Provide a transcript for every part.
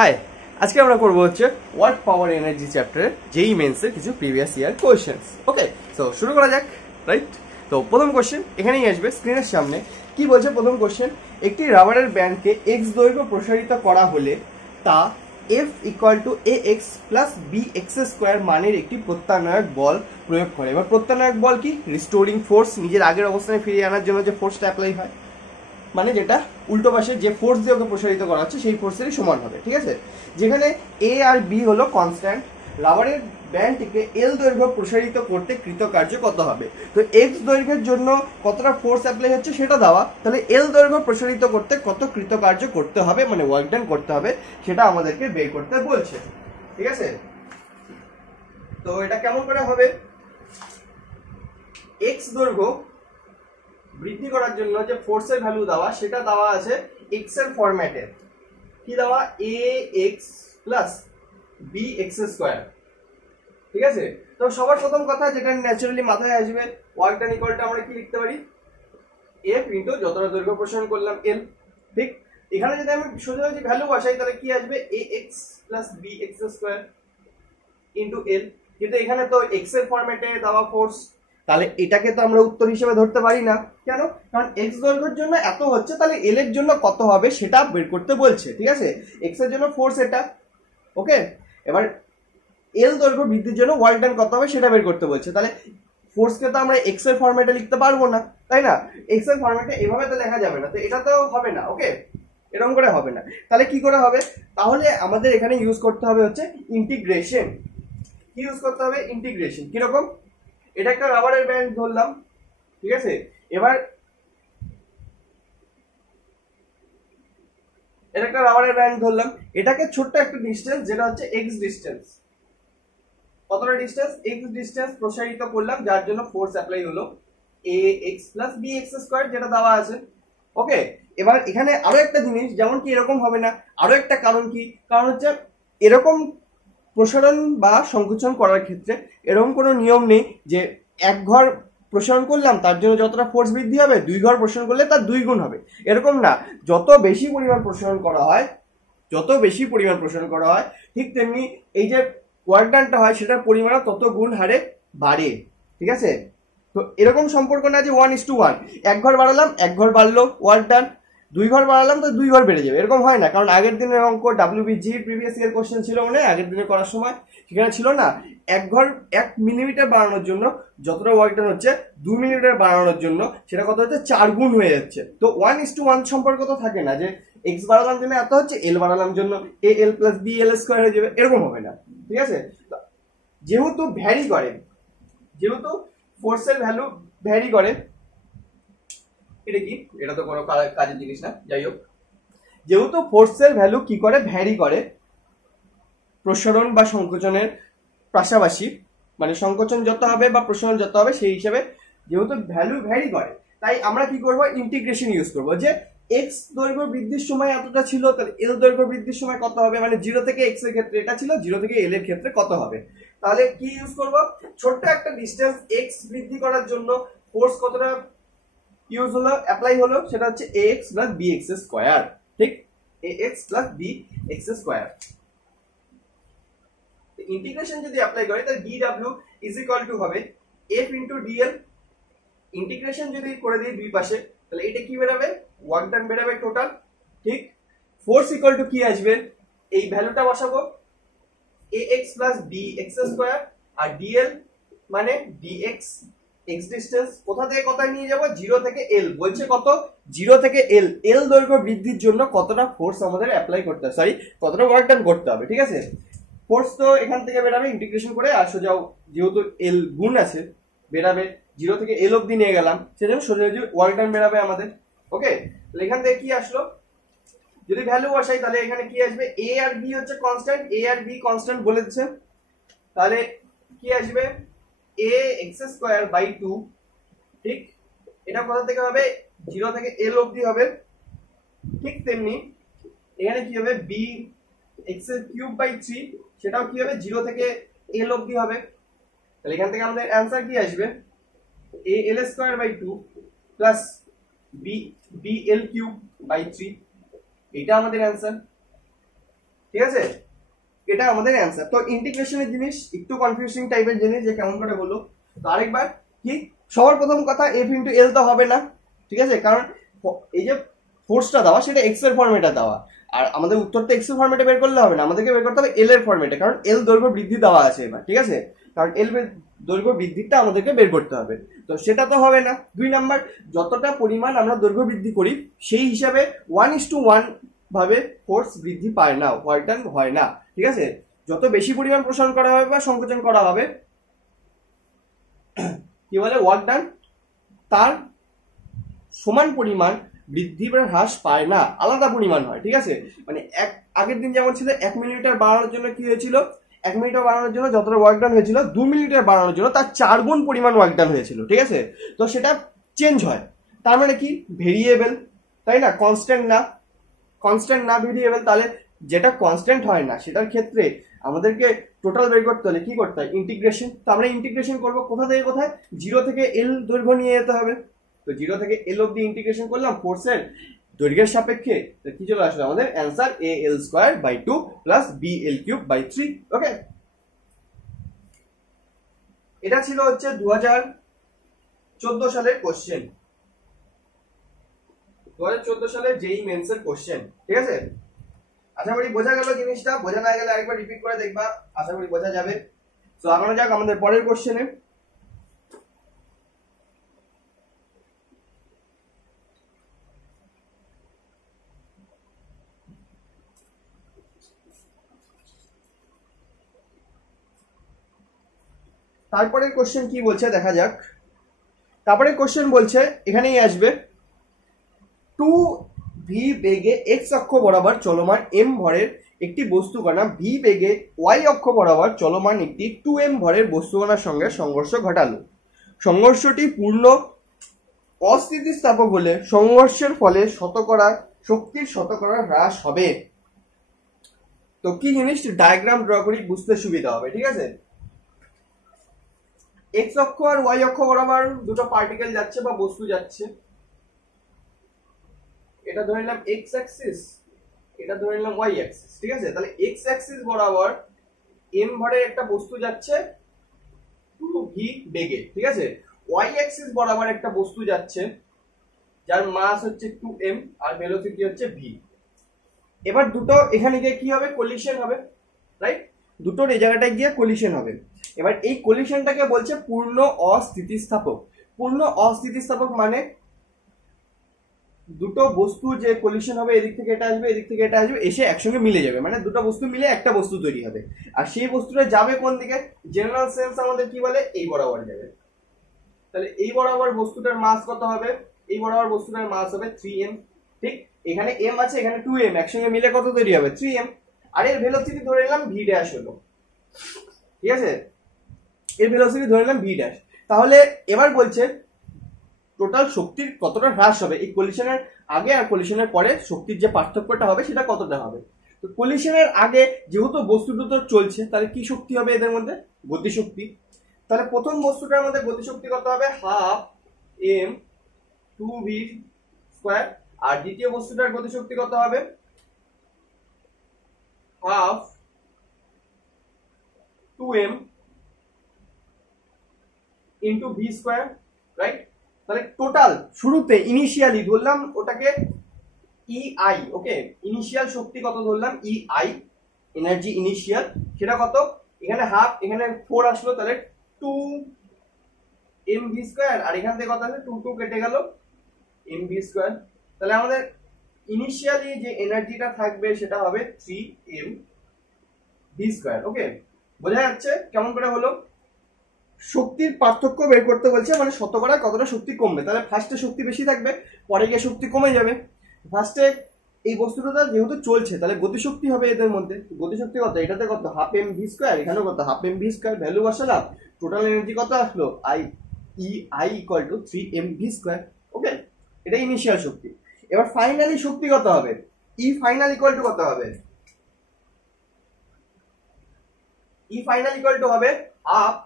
High, আজকে আমরা করবো হচ্ছে ওয়ার্ক পাওয়ার এনার্জি চ্যাপ্টারের যেই মেন্সের কিছু প্রিভিয়াস ইয়ার কোয়েশ্চেন্স। ওকে, তো শুরু করা যাক। রাইট, তো প্রথম কোয়েশ্চেন এখানেই আসবে স্ক্রিনের সামনে। কি বলছে প্রথম কোয়েশ্চেন? একটি রাবারের ব্যান্ডকে এক্স দৈর্ঘ্য প্রসারিত করা হলে তা F = ax plus bx square মানের একটি প্রত্যানায়ক বল প্রয়োগ করে। এবার প্রত্যানায়ক বল কি? রিস্টোরিং ফোর্স, নিজের আগের অবস্থানে ফিরিয়ে আনার জন্য যে ফোর্সটা অ্যাপ্লাই হয়, মানে যেটা উল্টো পাশে যে ফোর্স দিয়ে ওকে প্রসারিত করা হচ্ছে সেই ফোর্সেরই সমান হবে। ঠিক আছে, যেখানে এ আর বি হলো কনস্ট্যান্ট, রাবারের ব্যান্ডটিকে এল দৈর্ঘ্য প্রসারিত করতে কৃতকার্য কত হবে? তো এক্স দৈর্ঘ্যের জন্য কতটা ফোর্স অ্যাপ্লাই হচ্ছে সেটা দেওয়া, তাহলে এল দৈর্ঘ্য প্রসারিত করতে কত কৃতকার্য করতে হবে, মানে ওয়ার্ক ডান করতে হবে, সেটা আমাদেরকে বের করতে বলছে। ঠিক আছে, তো এটা কেমন করে হবে? এক্স দৈর্ঘ্য বৃদ্ধি করার জন্য যে ফোর্সের ভ্যালু দেওয়া সেটা দেওয়া আছে এক্স এর ফরম্যাটে। কি দেওয়া? A x plus b x square. ঠিক আছে, তো সবার প্রথম কথা যেটা ন্যাচারালি মাথায় আসবে, ওয়ার্ক ডান ইকুয়ালটা আমরা কি লিখতে পারি? এফ ইন্টু যতটা দৈর্ঘ্য প্রসারণ করলাম এল। ঠিক, এখানে যদি আমি সোজাসুজি ভ্যালু বসাই তাহলে কি আসবে? A x plus b x square into L. কিন্তু এখানে তো এক্স এর ফরম্যাটে দেওয়া ফোর্স, তাহলে এটাকে তো আমরা উত্তর হিসেবে ধরতে পারি না। কেন? কারণ এক্স দৈর্ঘ্যের জন্য এত হচ্ছে, তাহলে এল এর জন্য কত হবে সেটা বের করতে বলছে। ঠিক আছে, এক্স এর জন্য ফোর্স এটা। ওকে, এবার এল দৈর্ঘ্য বৃদ্ধির জন্য ওয়ার্ক ডান কত হবে সেটা বের করতে বলছে। তাহলে ফোর্সকে তো আমরা এক্স এর ফরম্যাটে লিখতে পারবো না, তাই না? এক্স এর ফরম্যাটে এভাবে তো লেখা যাবে না, তো এটা তো হবে না। ওকে, এরকম করে হবে না। তাহলে কি করে হবে? তাহলে আমাদের এখানে ইউজ করতে হবে হচ্ছে ইন্টিগ্রেশন। কি ইউজ করতে হবে? ইন্টিগ্রেশন। কিরকম? এটা একটা রাবারের ব্যান্ড ধরলাম, ঠিক আছে, এবার এটা একটা রাবারের ব্যান্ড ধরলাম, এটাকে ছোট্ট একটা ডিস্টেন্স যেটা হচ্ছে এক্স ডিস্টেন্স, কতটা ডিস্টেন্স? এক্স ডিস্টেন্স প্রসারিত করলাম, যার জন্য ফোর্স অ্যাপ্লাই হলো a x plus b x square, যেটা দেওয়া আছে। ওকে, এবার এখানে আরো একটা জিনিস, যেমন কি এরকম হবে না, আরো একটা কারণ কি? কারণ হচ্ছে এরকম প্রসারণ বা সংকোচন করার ক্ষেত্রে এরকম কোনো নিয়ম নেই যে এক ঘর প্রসারণ করলাম তার জন্য যতটা ফোর্স বৃদ্ধি হবে, দুই ঘর প্রসারণ করলে তার দুই গুণ হবে, এরকম না। যত বেশি পরিমাণ প্রসারণ করা হয়, যত বেশি পরিমাণ প্রসারণ করা হয়, ঠিক তেমনি এই যে ওয়ার্ক ডানটা হয় সেটার পরিমাণ তত গুণ হারে বাড়ে। ঠিক আছে, তো এরকম সম্পর্ক না যে 1:1, এক ঘর বাড়ালাম এক ঘর বাড়লো ওয়ার্ক ডান, দুই ঘর বাড়ালাম তো দুই ঘর বেড়ে যাবে, এরকম হয় না। কারণ আগের দিনের অঙ্ক WBG প্রিভিয়াস ইয়ার কোশ্চেন ছিল, মানে আগের দিনে করার সময় সেখানে ছিল না, এক ঘর 1 মিলিমিটার বাড়ানোর জন্য যতটা ওয়ার্ক ডান হচ্ছে 2 মিলিমিটার বাড়ানোর জন্য সেটা কত হচ্ছে? 4 গুণ হয়ে যাচ্ছে। তো 1:1 সম্পর্ক তো থাকে না যে এক্স বাড়ালাম জন্য এত হচ্ছে, এল বাড়ালাম জন্য এ এল প্লাস বি এল স্কোয়ার হয়ে যাবে, এরকম হবে না। ঠিক আছে, যেহেতু ভ্যারি করে, যেহেতু ফোর্সের ভ্যালু ভ্যারি করে, এটা কি? এটা তো কোনো কাজের জিনিস না, যাই হোক, যেহেতু ফোর্সের ভ্যালু কি করে? ভ্যারি করে প্রসারণ বা সংকোচনের পাশাপাশি, মানে সংকোচন যত হবে বা প্রসারণ যত হবে সেই হিসাবে যেহেতু ভ্যালু ভ্যারি করে, তাই আমরা কি করব? ইন্টিগ্রেশন ইউজ করব। যে এক্স দৈর্ঘ্য বৃদ্ধির সময় এতটা ছিল, তাহলে এল দৈর্ঘ্য বৃদ্ধির সময় কত হবে, মানে 0 থেকে এক্স এর ক্ষেত্রে এটা ছিল, 0 থেকে এল এর ক্ষেত্রে কত হবে। তাহলে কি ইউজ করব? ছোট্ট একটা ডিস্টেন্স এক্স বৃদ্ধি করার জন্য ফোর্স কতটা ইউজ হলো, অ্যাপ্লাই হলো, সেটা হচ্ছে ax প্লাস bx স্কয়ার। ঠিক, ax plus bx square. Integration যদি অ্যাপ্লাই করে তাহলে dw ইজ ইকুয়াল টু হবে f ইনটু dl। ইন্টিগ্রেশন যদি করে দিই দুই পাশে, তাহলে এটা কি বেরাবে? ওয়ার্ক ডান বেরাবে টোটাল। ঠিক, ফোর্স ইকুয়াল টু কি আসবে? এই ভ্যালুটা বসাবো ax প্লাস bx স্কয়ার, আর dl মানে dx, এক্স ডিস্টেন্স কোথা থেকে কোথায় নিয়ে যাব? 0 থেকে এল। বলছে কত? 0 থেকে এল। এল দৈর্ঘ্য বৃদ্ধির জন্য কতটা ফোর্স আমাদের অ্যাপ্লাই করতে হবে, সরি কতটা ওয়ার্ক ডান করতে হবে। ঠিক আছে, ফোর্স তো এখান থেকে বেরাবে ইন্টিগ্রেশন করে, আর সোজাও যেহেতু এল গুণ আছে বেরাবে, 0 থেকে এল অবধি নিয়ে গেলাম, সেজন্য সোজাসুজি ওয়ার্ক ডান বেরাবে আমাদের। ওকে, তাহলে এখান থেকে কি আসলো? যদি ভ্যালু বসাই তাহলে এখানে কি আসবে? এ আর বি হচ্ছে কনস্ট্যান্ট, এ আর বি কনস্ট্যান্ট বলে দিচ্ছে, তাহলে কি আসবে? A x square by 2। ঠিক, এটা কোথা থেকে হবে? 0 থেকে এল অবধি হবে। ঠিক তেমনি এখানে কি হবে? বি এক্স কিউব বাই 3, সেটাও কি হবে? 0 থেকে এল অবধি হবে। তাহলে এখান থেকে আমাদের অ্যান্সার কি আসবে? A L square by 2 plus b b L cube by 3, এটা আমাদের অ্যান্সার। ঠিক আছে, এটা আমাদের অ্যান্সার। তো ইন্টিগ্রেশনের জিনিস একটু কনফিউজিং টাইপের জিনিস, যে কেমন করে হলো। তো আরেকবার কি, সবার প্রথম কথা এফ ইন্টু এল তো হবে না, ঠিক আছে, কারণ এই যে ফোর্সটা দেওয়া সেটা এক্স এর ফর্মেটে দেওয়া, আর আমাদের উত্তরটা এক্স এর ফর্মেটে বের করলে হবে না, আমাদেরকে বের করতে হবে এল এর ফর্মেটে, কারণ এল দৈর্ঘ্য বৃদ্ধি দেওয়া আছে এবার, ঠিক আছে, কারণ এল দৈর্ঘ্য বৃদ্ধিটা আমাদেরকে বের করতে হবে, তো সেটা তো হবে না। 2 নাম্বার, যতটা পরিমাণ আমরা দৈর্ঘ্য বৃদ্ধি করি সেই হিসাবে 1:1 ভাবে ফোর্স বৃদ্ধি পায় না, ওয়ার্ক ডান হয় না, ঠিক আছে, যত বেশি পরিমাণ প্রসারণ করা হবে বা সংকোচন করা হবে, কি বলে, ওয়ার্ক ডান তার সমান পরিমাণ বৃদ্ধি বা হ্রাস পায় না, আলাদা পরিমাণ হয়, ঠিক আছে, মানে আগের দিন যেমন ছিল 1 মিলিমিটার বাড়ানোর জন্য কি হয়েছিল, 1 মিলিমিটার বাড়ানোর জন্য যতটা ওয়ার্ক ডান হয়েছিল 2 মিলিমিটার বাড়ানোর জন্য তার 4 গুণ পরিমাণ ওয়ার্ক ডান হয়েছিল, ঠিক আছে, তো সেটা চেঞ্জ হয়, তার মানে কি ভেরিয়েবল, তাই না, কনস্ট্যান্ট না ভেরিয়েবল, তাহলে যেটা কনস্ট্যান্ট হয় না সেটার ক্ষেত্রে আমাদেরকে টোটাল বের করতে হলে কি করতে হয়, ইন্টিগ্রেশন। তো আমরা ইন্টিগ্রেশন করবো কোথা থেকে কোথায়, 0 থেকে এল দৈর্ঘ্য নিয়ে যেতে হবে, তো 0 থেকে এল অব্দি ইন্টিগ্রেশন করলাম ফোর্সের দৈর্ঘ্যের সাপেক্ষে, তো কি চলে আসলো আমাদের অ্যান্সার AL²/2 প্লাস BL³/3। ওকে, এটা ছিল হচ্ছে 2014 সালের কোশ্চেন, 2014 সালে যেই মেন্সের কোশ্চেন, ঠিক আছে, আশা করি বোঝা গেল জিনিসটা, বোঝা না গেলে আরেকবার রিপিট করে দেখবা, আশা করি বোঝা যাবে। তো আগানো যাক আমাদের পরের কোশ্চেনে। তারপরের কোশ্চেন কি বলছে দেখা যাক। তারপরে কোশ্চেন বলছে, এখানেই আসবে, 2v বেগে x অক্ষ বরাবর চলমান m ভরের একটি বস্তুকণা v বেগে y অক্ষ বরাবর চলমান একটি 2m ভরের বস্তুকণার সঙ্গে সংঘর্ষ ঘটালো। সংঘর্ষটি পূর্ণ অস্থিতিস্থাপক হলে সংঘর্ষের ফলে শক্তির শতকরা হ্রাস হবে। তো কি জিনিস, ডায়াগ্রাম ড্র করি বুঝতে সুবিধা হবে, ঠিক আছে। এক্স অক্ষ আর ওয়াই অক্ষ বরাবর দুটো পার্টিকেল যাচ্ছে বা বস্তু যাচ্ছে, এটা ধরে নিলাম এক্স অ্যাক্সিস, এটা ধরে নিলাম ওয়াই অ্যাক্সিস, ঠিক আছে, তাহলে এক্স অ্যাক্সিস বরাবর এম ভরের একটা বস্তু যাচ্ছে 2v বেগে, ঠিক আছে, ওয়াই অ্যাক্সিস বরাবর একটা বস্তু যাচ্ছে যার মাস হচ্ছে 2m আর ভেলোসিটি হচ্ছে v। এবার দুটো এখানে গিয়ে কি হবে, কলিশন হবে, রাইট, দুটোর এই জায়গাটায় গিয়ে কলিশন হবে। এবার এই কলিশনটাকে বলছে পূর্ণ অস্থিতিস্থাপক। পূর্ণ অস্থিতিস্থাপক মানে দুটো বস্তু যে কলিশন হবে, এদিক থেকে এটা আসবে, এদিক থেকে এটা আসবে, এসে একসঙ্গে মিলে যাবে, মানে দুটো বস্তু মিলে একটা বস্তু তৈরি হবে, আর সেই বস্তুটা যাবে কোন দিকে, জেনারেল সেন্স আমাদের কি বলে, এই বরাবর যাবে। তাহলে এই বরাবর বস্তুটার মাস কত হবে, এই বরাবর বস্তুটার মাস হবে 3m, ঠিক, এখানে m আছে, এখানে 2m, একসঙ্গে মিলে কত তৈরি হবে, 3m, আর এর ভেলোসিটি ধরে নিলাম v ড্যাশ হলো, ঠিক আছে, এর ভেলোসিটি ধরে নিলাম v ড্যাশ। তাহলে এবার বলছে টোটাল শক্তির কতটা হ্রাস হবে, এই কলিশনের আগে আর কলিশনের পরে শক্তির যে পার্থক্যটা হবে সেটা কতটা হবে। তো কলিশনের আগে যেহেতু বস্তু দুটো চলছে, তাহলে কি শক্তি হবে এদের মধ্যে, গতিশক্তি। তাহলে প্রথম বস্তুটার মধ্যে গতিশক্তি কত হবে, 12m 2v², আর দ্বিতীয় বস্তুটার গতিশক্তি কত হবে, 12 2m ইন্টু v², রাইট। তাহলে টোটাল শুরুতে ইনিশিয়ালি ধরলাম ওটাকে EI, ওকে, ইনিশিয়াল শক্তি কত ধরলাম, EI এনার্জি ইনিশিয়াল, সেটা কত, এখানে হাফ, এখানে 4 আসলো, তাহলে 2mv², আর এখান থেকে কত আছে, 2 কেটে গেল mv², তাহলে আমাদের ইনিশিয়ালি যে এনার্জিটা থাকবে সেটা হবে 3mv²। ওকে, বোঝা যাচ্ছে কেমন করে হলো, শক্তির পার্থক্য বের করতে বলছে, মানে শতকরা কতটা শক্তি কমবে, তাহলে ফার্স্টে শক্তি বেশি থাকবে, পরে গিয়ে শক্তি কমে যাবে। ফার্স্টে এই বস্তুটা যেহেতু চলছে, তাহলে গতিশক্তি হবে এদের মধ্যে, গতিশক্তি কত, এটাতে কত, 12mv², এখানেও কত 12mv², ভ্যালু বসালাম, টোটাল এনার্জি কত আসলো, EI = 3mv²। ওকে, এটা ইনিশিয়াল শক্তি। এবার ফাইনালি শক্তি কত হবে, E ফাইনাল ইকুয়াল টু কত হবে, E ফাইনাল ইকুয়াল টু হবে half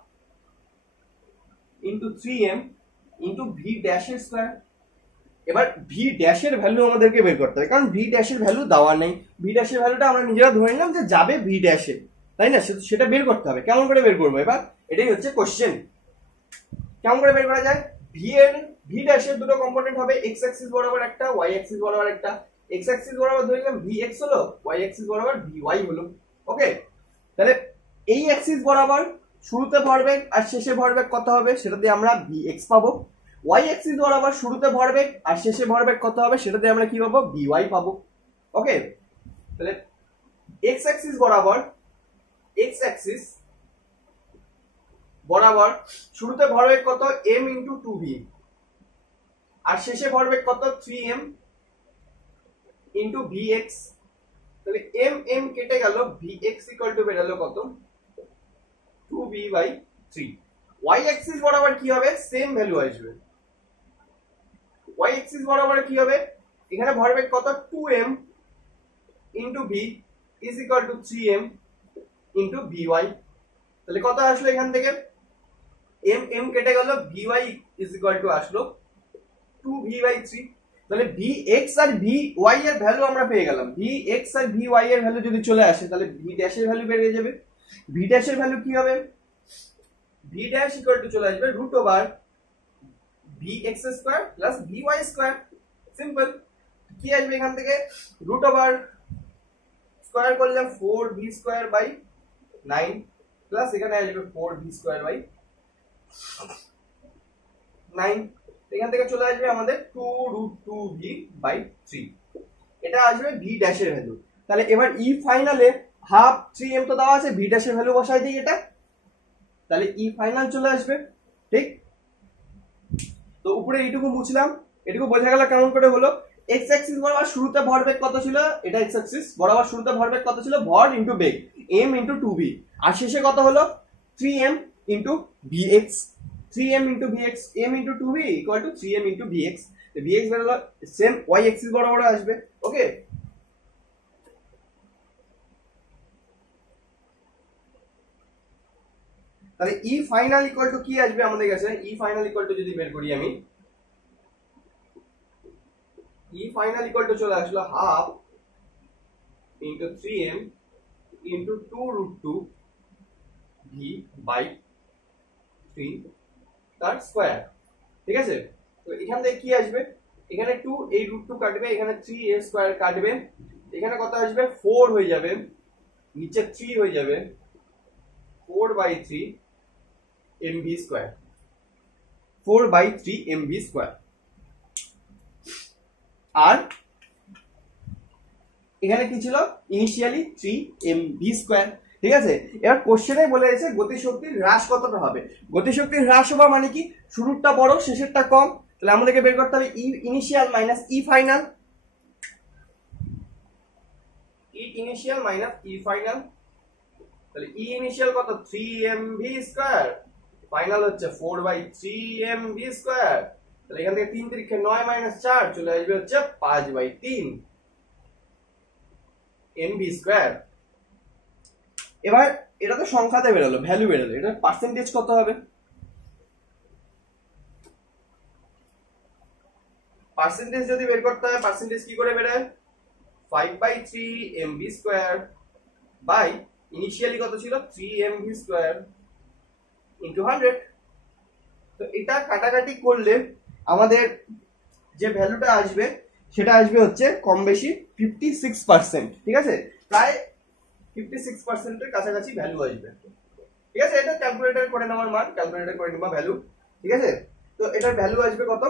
into 3m into v ড্যাশের স্কোয়ার, এবার ভি ড্যাশের ভ্যালু আমাদেরকে বের করতে হবে, কারণ ভি ড্যাশের ভ্যালু দেওয়া নেই। ভি ড্যাশের ভ্যালুটা আমরা নিজেরা ধরে নিলাম যে যাবে ভি ড্যাশে, তাই না? সেটা বের করতে হবে। কেমন করে বের করবো এবার, এটাই হচ্ছে কোশ্চেন। কেমন করে বের করা যায়? ভি ড্যাশের দুটো কম্পোনেন্ট হবে, এক্স অ্যাক্সিস বরাবর একটা, ওয়াই অ্যাক্সিস বরাবর একটা। এক্স অ্যাক্সিস বরাবর ধরে নিলাম ভি এক্স হলো, ওয়াই অ্যাক্সিস বরাবর ভি ওয়াই হলো। ওকে, তাহলে এই অ্যাক্সিস বরাবর শুরুতে ভরবেগ আর শেষে ভরবেগ কত হবে সেটা দিয়ে আমরা ভি এক্স পাবো। ওয়াই অ্যাক্সিস বরাবর শুরুতে ভরবেগ আর শেষে ভরবেগ কত হবে সেটা দিয়ে আমরা কি পাবো, ভি ওয়াই পাবো। ওকে, তাহলে এক্স অ্যাক্সিস বরাবর, এক্স অ্যাক্সিস বরাবর শুরুতে ভরবেগ কত, m ইন্টু 2v, আর শেষে ভরবেগ কত, 3m ইন্টু vx। তাহলে m কেটে গেল, vx ইকুয়াল টু বেরালো কত, 2v বাই 3। y অ্যাক্সিস বরাবর কি হবে, সেম ভ্যালু আসবে। y অ্যাক্সিস বরাবর কি হবে, এখানে ভরবেগ কত, 2m into v is equal two 3m into vy। তাহলে কত আসলো এখান থেকে, m কেটে গেল, vy ইজ ইকুয়াল টু আসলো 2v বাই 3। তাহলে vx আর vy এর ভ্যালু আমরা পেয়ে গেলাম। vx আর vy এর ভ্যালু যদি চলে আসে তাহলে v ড্যাশ এর ভ্যালু বেরিয়ে যাবে। v ড্যাশ এর ভ্যালু কি হবে, v ড্যাশ ইকুয়াল টু চলে আসবে root over vx square plus vy square. Simple. কি আসবে এখান থেকে, রুট ওভার স্কয়ার করলে 4v স্কয়ার বাই 9 প্লাস এখানে আসবে 4v স্কয়ার বাই 9। এখান থেকে চলে আসবে আমাদের 2√2v বাই 3। এটা আসবে v ড্যাশের ভ্যালু। তাহলে এবার ই ফাইনালে হাফ 3m তো দেওয়া আছে, v ড্যাশের ভ্যালু বসাই দিই এটা, তাহলে ই ফাইনাল চলে আসবে। ঠিক, তো উপরে এইটুকু মুছলাম, এটুকু বোঝা গেল কেমন করে হলো। এক্স অ্যাক্সিস বরাবর শুরুতে ভরবেগ কত ছিল, এটা এক্স অ্যাক্সিস বরাবর শুরুতে ভরবেগ কত ছিল, ভর ইনটু বেগ, m ইনটু 2v, আর শেষে কত হলো, 3m into vx। 3m into vx, m into 2v equal to 3m into vx। vx বেরোলো, সেম y অ্যাক্সিস বরাবর আসবে। ওকে, তাহলে ই ফাইনাল ইকুয়াল টু কি আসবে আমাদের কাছে, ই ফাইনাল ইকুয়াল টু যদি বের করি আমি, ই ফাইনাল ইকুয়াল টু চলে আসলো half into 3m into 2√2v by 3 তার স্কয়ার। ঠিক আছে, তো এখান থেকে কি আসবে, এখানে 2, এই √2 কাটবে, এখানে 3 এর স্কয়ার কাটবে, এখানে কত আসবে, 4 হয়ে যাবে, নিচে 3 হয়ে যাবে, 4 by 3 mv square, 4 by 3 mv square. আর এখানে কি ছিল, ইনিশিয়ালি 3mv স্কয়ার। ঠিক আছে, এবার কোশ্চেনে বলে গেছে গতিশক্তির হ্রাস কতটা হবে। গতিশক্তির হ্রাস হওয়া মানে কি, শুরুরটা বড় শেষেরটা কম। তাহলে আমাদেরকে বের করতে হবে ই ইনিশিয়াল মাইনাস ই ফাইনাল, ই ইনিশিয়াল মাইনাস ই ফাইনাল। তাহলে ই ইনিশিয়াল কত, 3mv স্কয়ার, ফাইনাল হচ্ছে 4 বাই 3mv স্কয়ার। তাহলে এখান থেকে 3 3 9 মাইনাস 4 চলে আসবে হচ্ছে 5 বাই 3 mv স্কয়ার। এবার এটা তো সংখ্যাতে বেরোলো, ভ্যালু বেরোলো, এটা পার্সেন্টেজ কত হবে, পার্সেন্টেজ যদি বের করতে হয়, পার্সেন্টেজ কি করে বেরোয়, 5 by 3 mv square by initially কত ছিল, 3mv স্কয়ার ইনটু 100। তো এটা কাটাকাটি করলে আমাদের যে ভ্যালুটা আসবে সেটা আসবে হচ্ছে কম বেশি 56%। ঠিক আছে, প্রায় 56% এর কাছাকাছি ভ্যালু আসবে। ঠিক আছে, এটা ক্যালকুলেটর করে নেওয়ার মান, ক্যালকুলেটর করে নেওয়া ভ্যালু। ঠিক আছে, তো এটার ভ্যালু আসবে কত,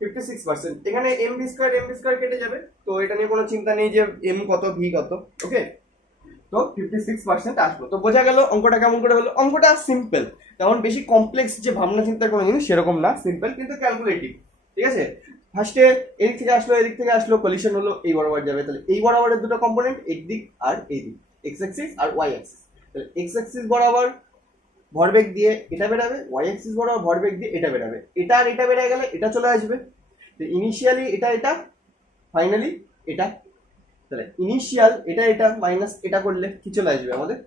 56%। এখানে mv স্কয়ার কেটে যাবে, তো এটা নিয়ে কোনো চিন্তা নেই যে m কত v কত। ওকে, তো 56% আসবে। তো বোঝা গেল অঙ্কটা কেমন করে হলো। অঙ্কটা সিম্পল, তেমন বেশি কমপ্লেক্স যে ভাবনা চিন্তা কোনো জিনিস সেরকম না, সিম্পল কিন্তু ক্যালকুলেটিভ। ঠিক আছে, ফার্স্টে এদিক থেকে আসলো, এদিক থেকে আসলো, কলিশন হলো, এই বরাবর যাবে। তাহলে এই বরাবরের দুটো কম্পোনেন্ট, এক দিক আর এই দিক, এক্স অ্যাক্সিস আর ওয়াই অ্যাক্সিস। তাহলে এক্স অ্যাক্সিস বরাবর ভরবেগ দিয়ে এটা বেরাবে, ওয়াই অ্যাক্সিস বরাবর ভরবেগ দিয়ে এটা বেরাবে। এটা আর এটা বেরিয়ে গেলে এটা চলে আসবে। তো ইনিশিয়ালি এটা এটা, ফাইনালি এটা। তাহলে ইনিশিয়াল এটা এটা মাইনাস এটা করলে কি চলে আসবে আমাদের,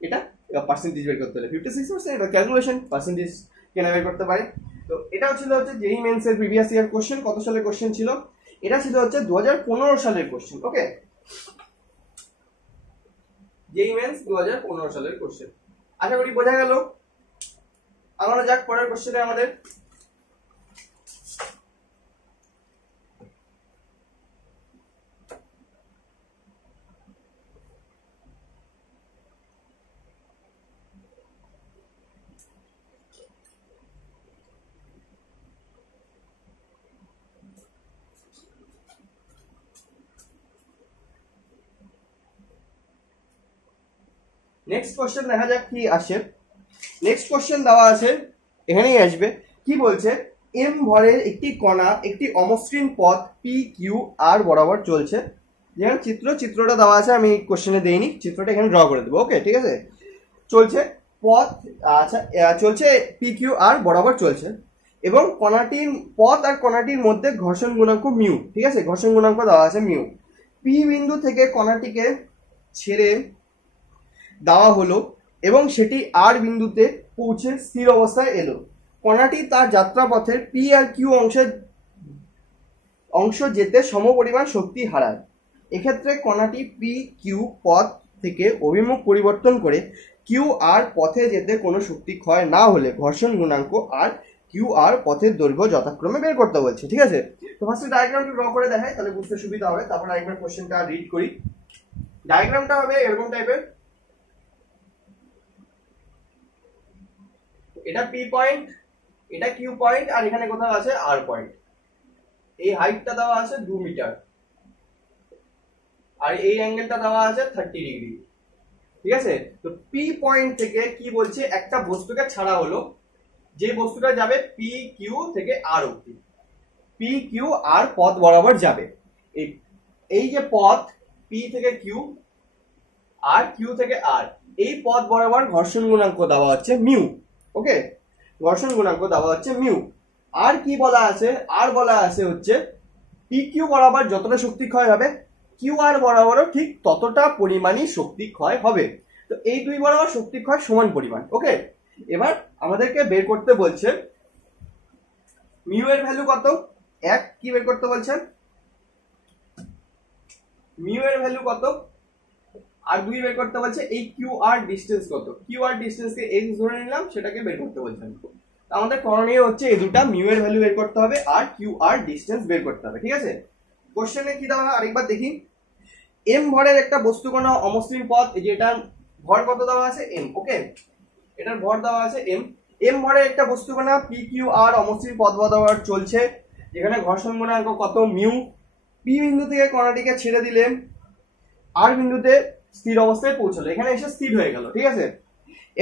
এটা। এবার পার্সেন্টেজ বের করতে হলে 56%, এটা ক্যালকুলেশন, পার্সেন্টেজ কেন বের করতে পারে। তো এটাও ছিল হচ্ছে জেইই মেন্স এর প্রিভিয়াস ইয়ার কোশ্চেন। কত সালের কোশ্চেন ছিল? এটা ছিল হচ্ছে 2015 সালের কোশ্চেন। ওকে, জেইই মেন্স 2015 সালের কোশ্চেন। আশা করি বোঝা গেল। আমরা যাক পরের কোশ্চেনে আমাদের। নেক্সট কোশ্চেন দেখা যাক কি আসে। নেক্সট কোশ্চেন দেওয়া আছে, এখানেই আসবে। কি বলছে? এম ভরের একটি কণা একটি অমসৃণ পথ পি কিউ আর বরাবর চলছে। যেখানে চিত্রটা দেওয়া আছে, আমি কোশ্চেনে দেইনি, চিত্রটা এখানে ড্র করে দেবো। ওকে, ঠিক আছে। চলছে পথ, আচ্ছা চলছে পি কিউ আর বরাবর চলছে, এবং কণাটির পথ আর কণাটির মধ্যে ঘর্ষণ গুণাঙ্ক মিউ। ঠিক আছে, ঘর্ষণ গুণাঙ্ক দেওয়া আছে মিউ। পি বিন্দু থেকে কণাটিকে ছেড়ে দেওয়া হলো এবং সেটি আর বিন্দুতে পৌঁছে স্থির অবস্থায় এলো। কণাটি তার যাত্রাপথের পি আর কিউ অংশ যেতে সমপরিমাণ শক্তি হারায়। এক্ষেত্রে কণাটি পি কিউ পথ থেকে অভিমুখ পরিবর্তন করে কিউ আর পথে যেতে কোনো শক্তি ক্ষয় না হলে ঘর্ষণ গুণাঙ্ক আর কিউ আর পথের দৈর্ঘ্য যথাক্রমে বের করতে বলছে। ঠিক আছে, তো ফার্স্টে ডায়াগ্রামটা ড্র করে দেখাই, তাহলে বুঝতে সুবিধা হবে। তারপর আরেকবার কোশ্চেনটা রিড করি। ডায়াগ্রামটা হবে এরকম টাইপের। এটা পি পয়েন্ট, এটা কিউ পয়েন্ট, আর এখানে কোথাও আছে আর পয়েন্ট। এই হাইটটা দেওয়া আছে 2 মিটার, আর এই অ্যাঙ্গেলটা দেওয়া আছে 30 ডিগ্রি। ঠিক আছে, তো পি পয়েন্ট থেকে কি বলছে, একটা বস্তুকে ছাড়া হলো, যে বস্তুটা যাবে পি কিউ থেকে আর অব্দি। পি কিউ আর পথ বরাবর যাবে। এই যে পথ পি থেকে কিউ আর কিউ থেকে আর, এই পথ বরাবর ঘর্ষণ গুণাঙ্ক দেওয়া হচ্ছে মিউ। ওকে, ঘর্ষণ গুণাঙ্ক দেওয়া হচ্ছে মিউ। আর কি বলা আছে? আর বলা আছে হচ্ছে পি কিউ বরাবর যতটা শক্তি ক্ষয় হবে, কিউ আর বরাবরও ঠিক ততটা পরিমাণই শক্তি ক্ষয় হবে। তো এই দুই বরাবর শক্তি ক্ষয় সমান পরিমাণ। ওকে, এবার আমাদেরকে বের করতে বলছে মিউ এর ভ্যালু কত। এক, কি বের করতে বলছেন? মিউ এর ভ্যালু কত, আর দুই বের করতে বলছে এই কিউ আর ডিস্টেন্স কত। কিউ আর ডিস্টেন্সকে এক্স ধরে নিলাম, সেটাকে বের করতে বলছেন। আমাদের করণীয় হচ্ছে এই দুটা, মিউ এর ভ্যালু বের করতে হবে আর কিউ আর ডিস্টেন্স বের করতে হবে। ঠিক আছে, কোশ্চেনে কি দেওয়া হয় আরেকবার দেখি। এম ভরের একটা বস্তু কণা অমসৃণ পথ, এই যে এটা ভর কত দেওয়া আছে? এম। ওকে, এটার ভর দেওয়া আছে এম। এম ভরের একটা বস্তু কণা পি কিউ আর অমসৃণ পথ বরাবর চলছে, যেখানে ঘর্ষণ গুণাঙ্ক কত? মিউ। পি বিন্দু থেকে কণাটিকে ছেড়ে দিলে আর বিন্দুতে স্থির অবস্থায় পৌঁছলো, এখানে এসে স্থির হয়ে গেল। ঠিক আছে,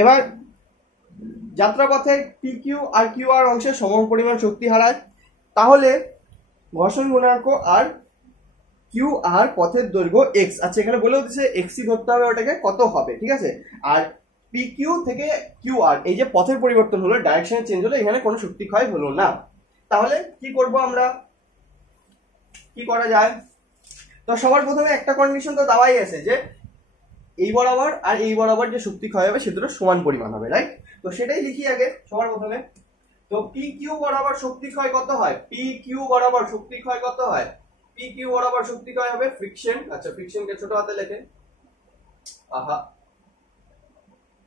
এবার যাত্রাপথে P Q R Q R অংশে সম পরিমাণ শক্তি হারায়, তাহলে ঘর্ষণ গুণাঙ্ক আর কিউ আর পথের দৈর্ঘ্য এক্স। আচ্ছা, এখানে বলে দিচ্ছে এক্সই ধরতে হবে, ওটাকে কত হবে। ঠিক আছে, আর পি কিউ থেকে কিউ আর, এই যে পথের পরিবর্তন হলো, ডাইরেকশন চেঞ্জ হলো, এখানে কোনো শক্তি ক্ষয় হলো না। তাহলে কি করব আমরা, কি করা যায়? তো সবার প্রথমে একটা কন্ডিশন তো দেওয়াই আছে যে এই বরাবর আর এই বরাবর যে শক্তি ক্ষয় হবে সে দুটো সমান পরিমাণ হবে, রাইট? তো সেটাই লিখি আগে সবার প্রথমে। তো পি কিউ বরাবর শক্তি ক্ষয় কত হয়? পি কিউ বরাবর শক্তি ক্ষয় কত হয়? পি কিউ বরাবর শক্তি ক্ষয় হবে ফ্রিকশন। আচ্ছা, ফ্রিকশনকে ছোট হাতে লেখেন, আহা,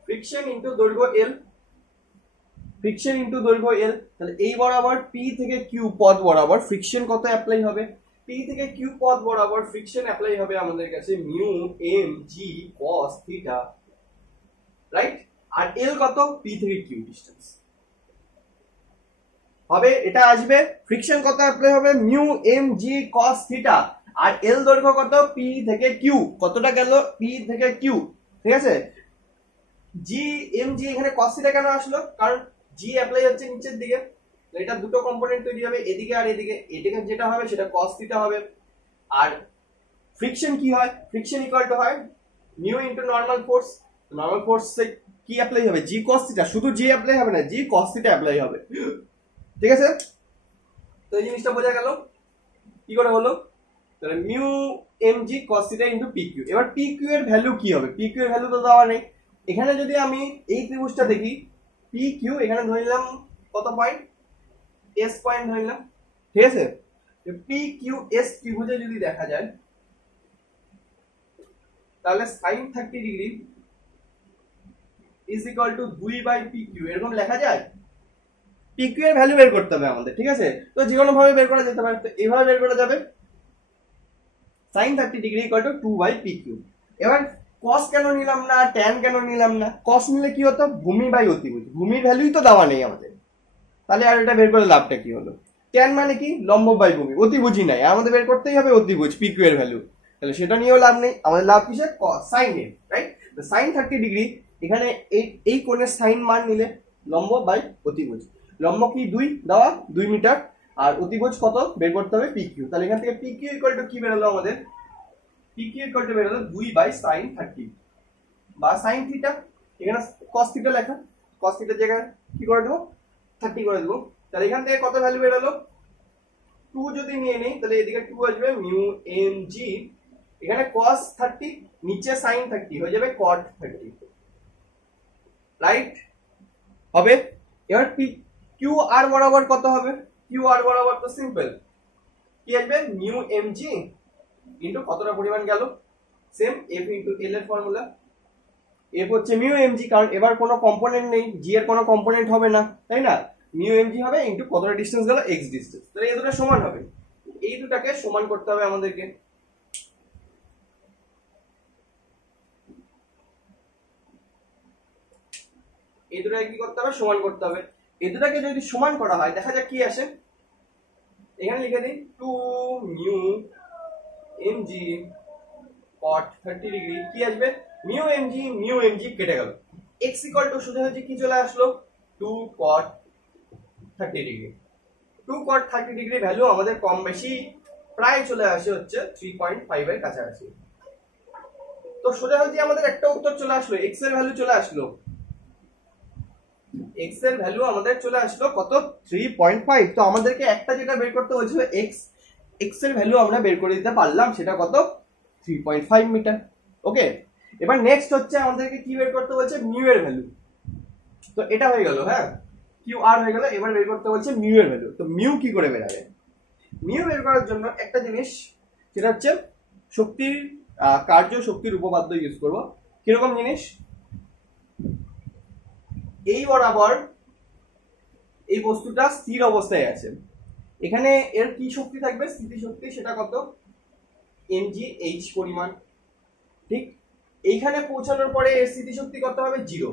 ফ্রিকশন ইনটু দৈর্ঘ্য এল। ফ্রিকশন ইনটু দৈর্ঘ্য এল, তাহলে এই বরাবর পি থেকে কিউ পথ বরাবর ফ্রিকশন কত অ্যাপ্লাই হবে? পি থেকে কিউ পথ বরাবর ফ্রিকশন অ্যাপ্লাই হবে আমাদের কাছে mu M g cos theta, right? আর এল কত? পি থেকে কিউ ডিসটেন্স হবে, এটা আসবে। ফ্রিকশন কত অ্যাপ্লাই হবে? Mu M g cos theta. আর এল দৈর্ঘ্য কত? পি থেকে কিউ। কতটা গেল? পি থেকে কিউ। ঠিক আছে, জি এম জি, এখানে কস থিটা কেন আসলো? কারণ জি অ্যাপ্লাই হচ্ছে নিচের দিকে, এটা দুটো কম্পোনেন্ট তৈরি হবে, এদিকে আর এদিকে। এদিকে যেটা হবে সেটা cos থিটা হবে। আর ফ্রিকশন কি হয়? ফ্রিকশন ইকুয়াল টু হয় mu into normal force. Normal ফোর্সে কি অ্যাপ্লাই হবে? G cos theta. শুধু জি অ্যাপ্লাই হবে না, জি cos থিটা অ্যাপ্লাই হবে। ঠিক আছে, তো এই জিনিসটা বোঝা গেল কি করে হলো। তাহলে mu M G cos theta into P Q. এবার পি কিউ এর ভ্যালু কি হবে? পি কিউ এর ভ্যালু তো দেওয়া নেই। এখানে যদি আমি এই ত্রিভুজটা দেখি, পি কিউ এখানে ধরে নিলাম কত পয়েন্ট? এস পয়েন্ট ধরে নিলাম, ঠিক আছে। পি কিউ এস ত্রিভুজে যদি দেখা যায় তাহলে sine 30 degree is equal to 2/PQ এরকম লেখা যায়। PQ এর ভ্যালু বের করতে হবে আমাদের, ঠিক আছে। তো যে কোনো ভাবে বের করা যেতে পারে, তো এইভাবে বের করা যাবে sin 30 degree equal to 2/PQ। এবার cos কেন নিলাম না, tan কেন নিলাম না? cos নিলে কি হতো, ভূমি বাই অতিভুজ, ভূমির ভ্যালুই তো দেওয়া নেই আমাদের, তাহলে আর এটা বের করে লাভটা কি হলো? tan মানে কি, লম্ব বাই ভূমি, অতিভুজই নাই, আমাদের বের করতেই হবে অতিভুজ PQ এর ভ্যালু, তাহলে সেটা নিয়েও লাভ নেই, আমাদের লাভ কিসে, sin এর, রাইট। তো sin 30 ডিগ্রি এখানে এই কোণের sin মান নিলে লম্ব বাই অতিভুজ, লম্ব কি 2 দেওয়া 2 মিটার, আর অতিভুজ কত বের করতে হবে PQ। তাহলে এখান থেকে PQ ইকুয়াল টু কি বেরোলো আমাদের, PQ ইকুয়াল টু বেরোলো 2/sin 30 বা sin থিটা, এখানে cos থিটা লেখা, cos থিটার জায়গায় কি করে দেবো 30 করে দেবো। তাহলে এখান থেকে কত ভ্যালু বেরোলো, 2 যদি নিয়ে নেই তাহলে এদিকে 2 আসবে মিউ এম জি, এখানে cos 30 নিচে sin 30 হয়ে যাবে cot 30, রাইট হবে। এবার কিউ আর বরাবর কত হবে, কিউ আর বরাবর তো সিম্পল, কি আসবে মিউ এম জি ইনটু কতটা পরিমাণ গেল, সেম এফ ইনটু এল এর ফর্মুলা, এফ হচ্ছে মিউ এম জি, কারণ এবার কোনো কম্পোনেন্ট নেই, জি এর কোনো কম্পোনেন্ট হবে না, তাই না, মিউ এম জি হবে ইনটু কতটা ডিসটেন্স গেল এক্স ডিসটেন্স, তাহলে এই দুটো সমান হবে, এই দুটাকে সমান করতে হবে আমাদেরকে। এই দুটাকে কি করতে হবে, সমান করতে হবে। এই দুটাকে যদি সমান করা হয় দেখা যাক কি আসে, এখানে লিখে দিই 2 mu M G cot 30 degree, কি আসবে মিউ এম জি কেটে গেল, x ইকুয়াল টু সোজা হচ্ছে কি চলে আসলো 2 cot 30 degree, 2 cot 30 degree value আমাদের কম বেশি প্রায় চলে আসে হচ্ছে 3.5 এর কাছাকাছি। তো সোজা হচ্ছে আমাদের একটা উত্তর চলে আসলো, x এর ভ্যালু চলে আসলো, x এর ভ্যালু আমাদের চলে আসলো কত 3.5। তো আমাদেরকে একটা যেটা বের করতে হয়েছিল x এর ভ্যালু আমরা বের করে দিতে পারলাম, সেটা কত 3.5 মিটার। ওকে, এবার নেক্সট হচ্ছে আমাদেরকে কি বের করতে বলছে, মিউ এর ভ্যালু। তো এটা হয়ে গেল, হ্যাঁ কিউ আর হয়ে গেল, এবার বের করতে বলছে মিউ এর ভ্যালু। তো মিউ কি করে বেরাবে, মিউ বের করার জন্য একটা জিনিস, সেটা হচ্ছে শক্তির কার্য শক্তির উপপাদ্য ইউজ করব। কিরকম জিনিস, এই বরাবর এই বস্তুটা স্থির অবস্থায় আছে, এখানে এর কি শক্তি থাকবে, স্থিতি শক্তি, সেটা কত mgh পরিমাণ, ঠিক। এইখানে পৌঁছানোর পরে এর স্থিতি শক্তি কত হবে 0,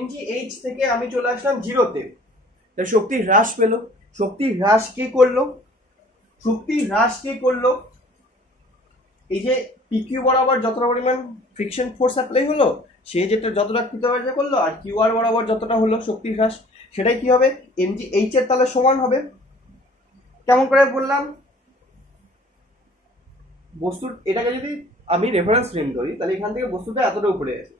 mgh থেকে আমি চলে আসলাম 0-তে, তাহলে শক্তি হ্রাস পেল। শক্তি হ্রাস কে করলো, শক্তি হ্রাস কে করলো, এই যে PQ বরাবর যতটা পরিমাণ ফ্রিকশন ফোর্স অ্যাপ্লাই হলো সে যেটা যতটা কৃতকার্য করলো, আর QR বরাবর যতটা হলো শক্তি হ্রাস, সেটাই কি হবে mgh এর তাহলে সমান হবে। কেমন করে বললাম, বস্তুর এটাকে যদি আমি রেফারেন্স ফ্রেম ধরি তাহলে এখান থেকে বস্তুটা এতটা উপরে আছে,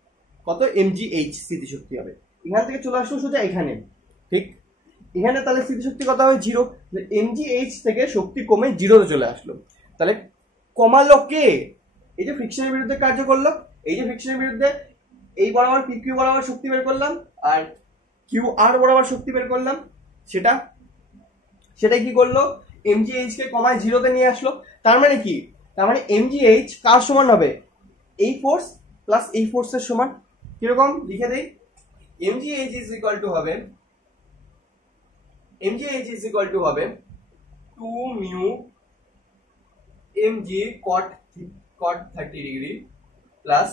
কত mgh স্থিতিশক্তি হবে, এখান থেকে চলে আসলো সোজা এখানে, ঠিক। এখানে তাহলে স্থিতিশক্তি কত হবে 0, mgh থেকে শক্তি কমে 0-তে চলে আসলো, তাহলে কমালো কে, এই যে ফ্রিকশনের বিরুদ্ধে কার্য করলো, এই যে ফ্রিকশনের বিরুদ্ধে এই বরাবর PQ বরাবর শক্তি বের করলাম আর QR বরাবর শক্তি বের করলাম, সেটাই কি করলো mgh কে কমায় 0-তে নিয়ে আসলো। তার মানে কি, তার মানে mgh কার সমান হবে, এই ফোর্স প্লাস এই ফোর্সের সমান। কিরকম লিখে দেই, mgh ইজ ইকুয়াল টু হবে, mgh ইজ ইকুয়াল টু হবে 2 mu mg cot 30 degree plus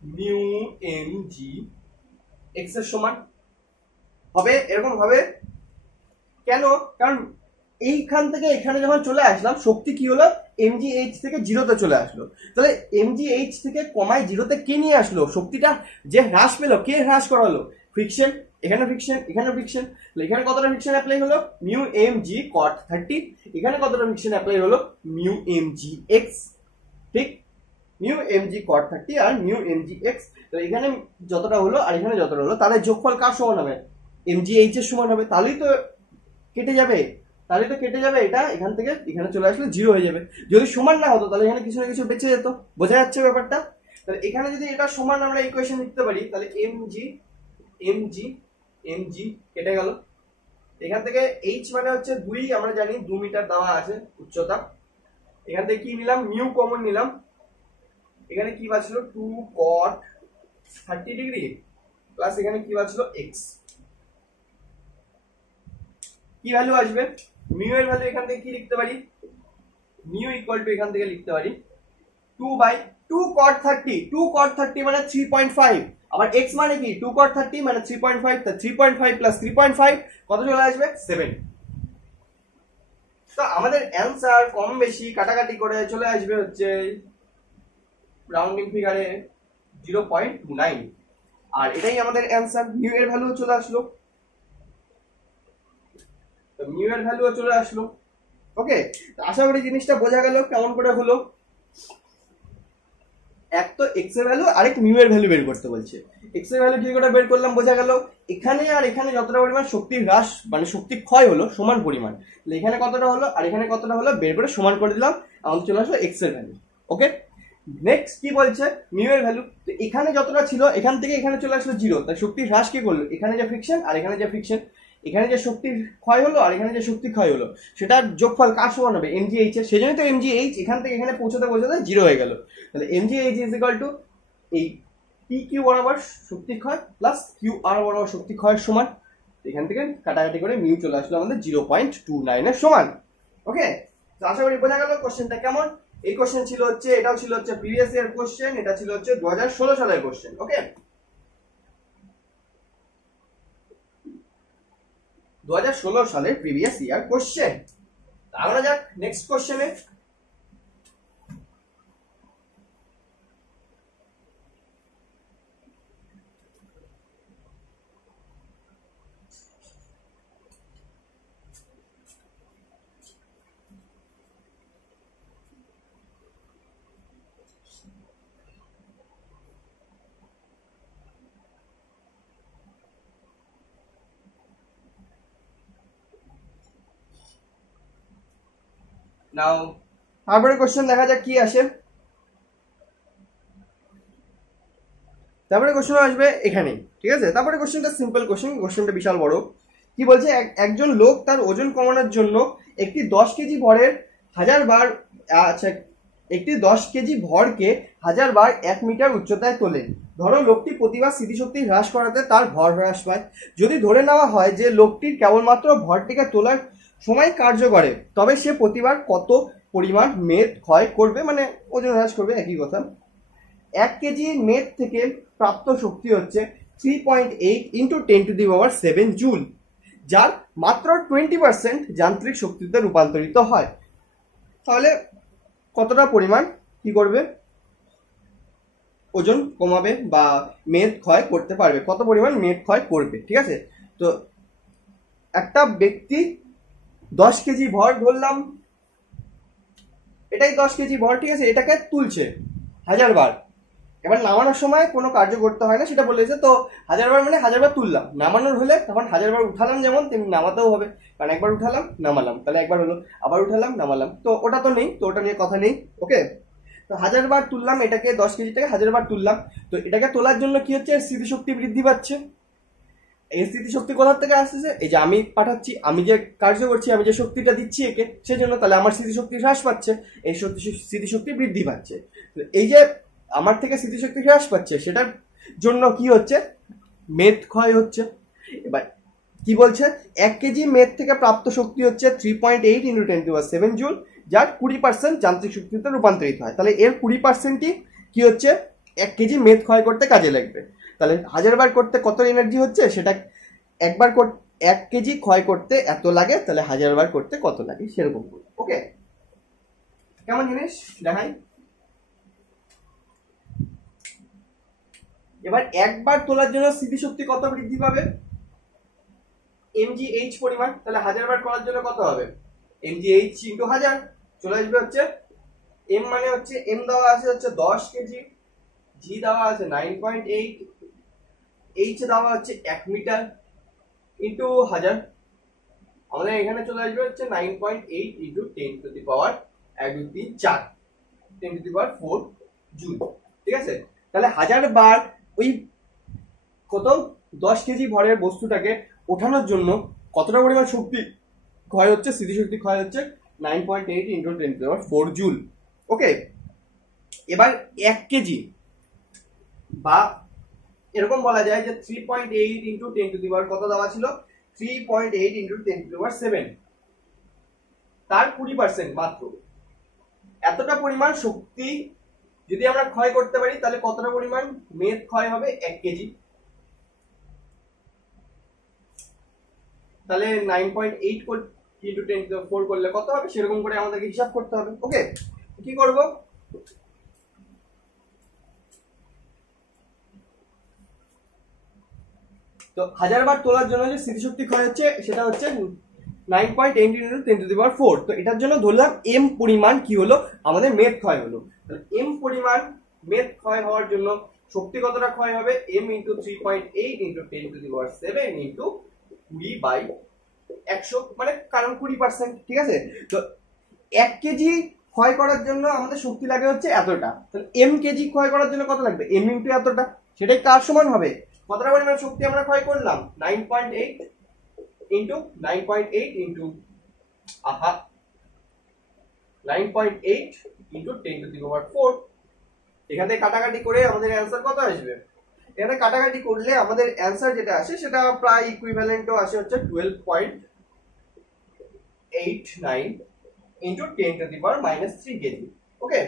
mu mg x এর সমান হবে, এরকম হবে। কেন, কারণ এইখান থেকে এখানে যখন চলে আসলাম শক্তি কি হলো mgh থেকে 0-তে চলে আসলো, তাহলে mgh থেকে কমায় 0-তে কে নিয়ে আসলো, শক্তিটা যে হ্রাস পেলো কে হ্রাস করালো, ফ্রিকশন, এখানে ফ্রিকশন এখানে ফ্রিকশন, এখানে কতটা ফ্রিকশন অ্যাপ্লাই হলো মিউ mg cot 30, এখানে কতটা ফ্রিকশন অ্যাপ্লাই হলো মিউ mg x, ঠিক, মিউ mg cot 30 আর মিউ mg x, তো এখানে যতটা হলো আর এখানে যতটা হলো তাহলে যোগফল কার সমান হবে, mgh এর সমান হবে, তাহলেই তো কেটে যাবে, এটা এখান থেকে এখানে চলে আসলে 0 হয়ে যাবে। যদি সমান না হতো তাহলে এখানে কিছু না কিছু বেঁচে যেত, বোঝা যাচ্ছে ব্যাপারটা। তাহলে এখানে যদি এটা সমান আমরা ইকুয়েশন লিখতে পারি তাহলে mg কেটে গেল, এখান থেকে এইচ মানে হচ্ছে 2, আমরা জানি 2 মিটার দেওয়া আছে উচ্চতা। এখান থেকে কি নিলাম, মিউ কমন নিলাম। এখানে কি বাঁচলো 2 cot 30 ডিগ্রি প্লাস এখানে কি বাঁচলো এক্স। কি ভ্যালু আসবে, মিউ এর ভ্যালু এখান থেকে কি লিখতে পারি, মিউ ইকুয়াল টু এখান থেকে লিখতে পারি 2 cot 30, 2 cot 30 মানে 3.5, আবার x মানে কি 2 cot 30 মানে 3.5, তা 3.5 প্লাস 3.5 কত চলে আসবে 7। তো আমাদের অ্যান্সার কম বেশি কাটাকাটি করে চলে আসবে হচ্ছে রাউন্ডিং ফিগারে 0.29, আর এটাই আমাদের অ্যান্সার। মিউ এর ভ্যালু চলে আসলো, তো মিউ এর ভ্যালু চলে আসলো। ওকে, আশা করি জিনিসটা বোঝা গেল কেমন করে হলো। এক তো এক্স এর ভ্যালু, আরেক মিউ এর ভ্যালু বের করতে বলছে। এক্স এর ভ্যালু কি করে বের করলাম বোঝা গেল, এখানে আর এখানে যতটা পরিমাণ শক্তি হ্রাস মানে শক্তি ক্ষয় হলো সমান পরিমাণ, এখানে কতটা হলো আর এখানে কতটা হলো বের করে সমান করে দিলাম, আমাদের চলে আসলো এক্স এর ভ্যালু। ওকে, নেক্সট কি বলছে মিউ এর ভ্যালু, তো এখানে যতটা ছিল এখান থেকে এখানে চলে আসলো 0, তাই শক্তি হ্রাস কি করলো, এখানে যে ফ্রিকশন আর এখানে যে ফ্রিকশন, এখানে যে শক্তির ক্ষয় হলো আর এখানে যে শক্তি ক্ষয় হলো সেটার যোগফল কার সমান হবে, mgh এর। সেজন্যই তো mgh এখান থেকে এখানে পৌঁছাতে 0 হয়ে গেল। তাহলে mgh ইজ ইকুয়াল টু এই pq বরাবর শক্তি ক্ষয় প্লাস qr বরাবর শক্তি ক্ষয়ের সমান। এখান থেকে কাটাকাটি করে মিউ চলে আসলো আমাদের 0.29 এর সমান। ওকে, তো আশা করি বোঝা গেল কোশ্চেনটা কেমন। এই কোশ্চেন ছিল হচ্ছে, এটাও ছিল হচ্ছে প্রিভিয়াস ইয়ার কোশ্চেন, এটা ছিল হচ্ছে 2016 সালের কোশ্চেন। ওকে, 2016 সালের প্রিভিয়াস ইয়ার কোশ্চেন। আমরা যাক নেক্সট কোশ্চেনে। নাও তারপরে কোশ্চেন দেখা যাক কি আসে। তারপরে কোশ্চেন আসবে এখানে, ঠিক আছে। তারপরে কোশ্চেনটা সিম্পল কোশ্চেন, কোশ্চেনটা বিশাল বড়। কি বলছে, একজন লোক তার ওজন কমানোর জন্য একটি 10 কেজি ভরের 1000 বার, আচ্ছা একটি 10 কেজি ভরকে 1000 বার 1 মিটার উচ্চতায় তোলেন। ধরো লোকটি প্রতিবার স্মৃতিশক্তি হ্রাস করাতে তার ভর হ্রাস পায়। যদি ধরে নেওয়া হয় যে লোকটির কেবলমাত্র ভরটিকে তোলার সময় কার্য করে, তবে সে প্রতিবার কত পরিমাণ মেদ ক্ষয় করবে, মানে ওজন হ্রাস করবে, একই কথা। 1 কেজি মেদ থেকে প্রাপ্ত শক্তি হচ্ছে 3.8 ইন্টু 10⁻7 জুল, যার মাত্র 20% যান্ত্রিক শক্তিতে রূপান্তরিত হয়। তাহলে কতটা পরিমাণ কি করবে, ওজন কমাবে বা মেদ ক্ষয় করতে পারবে, কত পরিমাণ মেদ ক্ষয় করবে, ঠিক আছে। তো একটা ব্যক্তি 10 কেজি ভর ধরলাম, এটাই 10 কেজি ভর, ঠিক আছে, এটাকে তুলছে 1000 বার। এবার নামানোর সময় কোনো কার্য করতে হয় না সেটা বলেছে, তো 1000 বার মানে 1000 বার তুললাম। নামানোর হলে তখন 1000 বার উঠালাম, যেমন তেমনি নামাতেও হবে, কারণ একবার উঠালাম নামালাম, তাহলে একবার হলো, আবার উঠালাম নামালাম, তো ওটা তো নেই, তো ওটা নিয়ে কথা নেই। ওকে, তো 1000 বার তুললাম, এটাকে 10 কেজি থেকে 1000 বার তুললাম। তো এটাকে তোলার জন্য কি হচ্ছে, স্মৃতিশক্তি বৃদ্ধি পাচ্ছে। এই স্মৃতিশক্তি কোথা থেকে আসতেছে, এই যে আমি পাঠাচ্ছি, আমি যে কার্য করছি, আমি যে শক্তিটা দিচ্ছি একে, সেজন্য তাহলে আমার স্মৃতিশক্তি হ্রাস পাচ্ছে, এই স্মৃতিশক্তি বৃদ্ধি পাচ্ছে। এই যে আমার থেকে স্মৃতিশক্তি হ্রাস পাচ্ছে, সেটার জন্য কি হচ্ছে, মেদ ক্ষয় হচ্ছে। এবার কি বলছে, 1 কেজি মেদ থেকে প্রাপ্ত শক্তি হচ্ছে 3.8 ইন্টু 10⁻7 জুল, যার 20% যান্ত্রিক শক্তিতে রূপান্তরিত হয়। তাহলে এর 20%ই কি হচ্ছে 1 কেজি মেদ ক্ষয় করতে কাজে লাগবে। তাহলে 1000 বার করতে কত এনার্জি হচ্ছে, সেটা 1 কেজি ক্ষয় করতে এত লাগে, তাহলে 1000 বার করতে কত লাগে সেরকম। ওকে, কেমন জিনিস দেখাই। এবার একবার তোলার জন্য স্মৃতিশক্তি কত বৃদ্ধি পাবে, mgh পরিমাণ, তাহলে 1000 বার করার জন্য কত হবে, mgh ইন্টু 1000 চলে আসবে হচ্ছে, m মানে হচ্ছে m দেওয়া আছে হচ্ছে 10 কেজি, g দেওয়া আছে 9.8, h দেওয়া হচ্ছে 1 মিটার ইন্টু 1000, আমাদের এখানে চলে আসবে হচ্ছে 9.8 into 10 to the power 1 2 3 4 10 to the power 4 joule, ঠিক আছে। তাহলে 1000 বার ওই কত 10 কেজি ভরের বস্তুটাকে ওঠানোর জন্য কতটা পরিমাণ শক্তি ক্ষয় হচ্ছে, স্থিতিশক্তি ক্ষয় হচ্ছে 9.8 ইন্টু 10⁴ জুল। ওকে, এবার 1 কেজি বা এরকম বলা যায় যে 3.8 ইন্টু 10⁻, কত দেওয়া ছিল 3.8 ইন্টু 10⁷, তার 20% মাত্র। এতটা পরিমাণ শক্তি যদি আমরা ক্ষয় করতে পারি তাহলে কতটা পরিমাণ মেদ ক্ষয় হবে 1 কেজি। তাহলে 9.8 ইন্টু 10⁴ করলে কত হবে সেরকম করে আমাদেরকে হিসাব করতে হবে। ওকে, কি করব, তো 1000 বার তোলার জন্য যে স্মৃতিশক্তি ক্ষয় হচ্ছে সেটা হচ্ছে 9.8 ইন্টু 10⁴। তো এটার জন্য ধরলাম m পরিমাণ কি হলো, আমাদের মেদ ক্ষয় হলো। তাহলে m পরিমাণ মেদ ক্ষয় হওয়ার জন্য শক্তি কতটা ক্ষয় হবে, m ইন্টু 3.8 ইন্টু 10⁷ ইন্টু 20/100, মানে কারণ 20%, ঠিক আছে। তো 1 কেজি ক্ষয় করার জন্য আমাদের শক্তি লাগে হচ্ছে এতটা, তাহলে m কেজি ক্ষয় করার জন্য কত লাগবে, m ইন্টু এতটা, সেটাই কার সমান হবে, কতটা পরিমাণ শক্তি আমরা ক্ষয় করলাম 9.8 ইন্টু 9.8 ইন্টু 10⁴। এখান থেকে কাটাকাটি করে আমাদের অ্যান্সার কত আসবে, এখানে কাটাকাটি করলে আমাদের অ্যান্সার যেটা আসে সেটা প্রায় ইকুইভ্যালেন্টও আসে হচ্ছে 12.89 ইন্টু 10⁻³ কেজি। ওকে,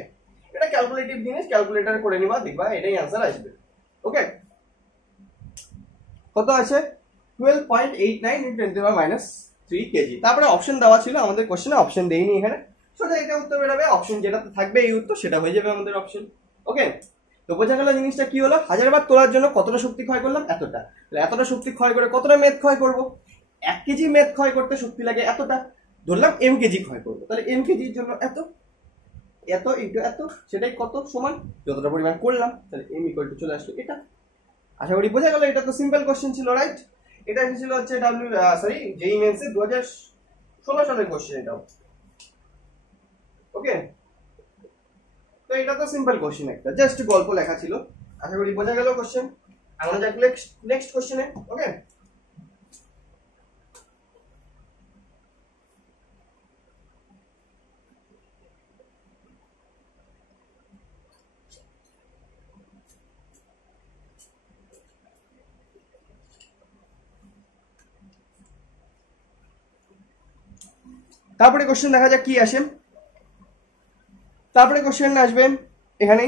এটা ক্যালকুলেটিভ জিনিস, ক্যালকুলেটর করে নিবা, দেখবা এটাই অ্যান্সার আসবে। ওকে, কত আছে 12.89 ইন্টু 10⁻³ কেজি। তারপরে অপশন দেওয়া ছিল, আমাদের কোশ্চেনে অপশন দেইনি এখানে, সোজা এটা উত্তর বেরোবে, অপশন যেটাতে থাকবে এই উত্তর সেটা হয়ে যাবে আমাদের অপশন। ওকে, তো বোঝা গেল জিনিসটা কি হলো, 1000 বার তোলার জন্য কতটা শক্তি ক্ষয় করলাম, এতটা। এতটা শক্তি ক্ষয় করে কতটা মেদ ক্ষয় করব, 1 কেজি মেদ ক্ষয় করতে শক্তি লাগে এতটা, ধরলাম m কেজি ক্ষয় করবো, তাহলে m কেজির জন্য এত, এত ইন্টু এত, সেটাই কত সমান যতটা পরিমাণ করলাম, তাহলে m ইকুয়াল টু চলে আসলো এটা। আশা করি বোঝা গেল, এটা তো সিম্পল কোশ্চেন ছিল, রাইট। এটা এসেছিল হচ্ছে যেই মেন্সে 2016 সালের কোশ্চেন এটাও। ওকে, তো এটা তো সিম্পল কোশ্চেন, একটা জাস্ট গল্প লেখা ছিল। আশা করি বোঝা গেল কোশ্চেন। আমরা যাক নেক্সট কোশ্চেনে। ওকে, তারপরে কোশ্চেন দেখা যাক কি আসে। তারপরে কোশ্চেন আসবে এখানে,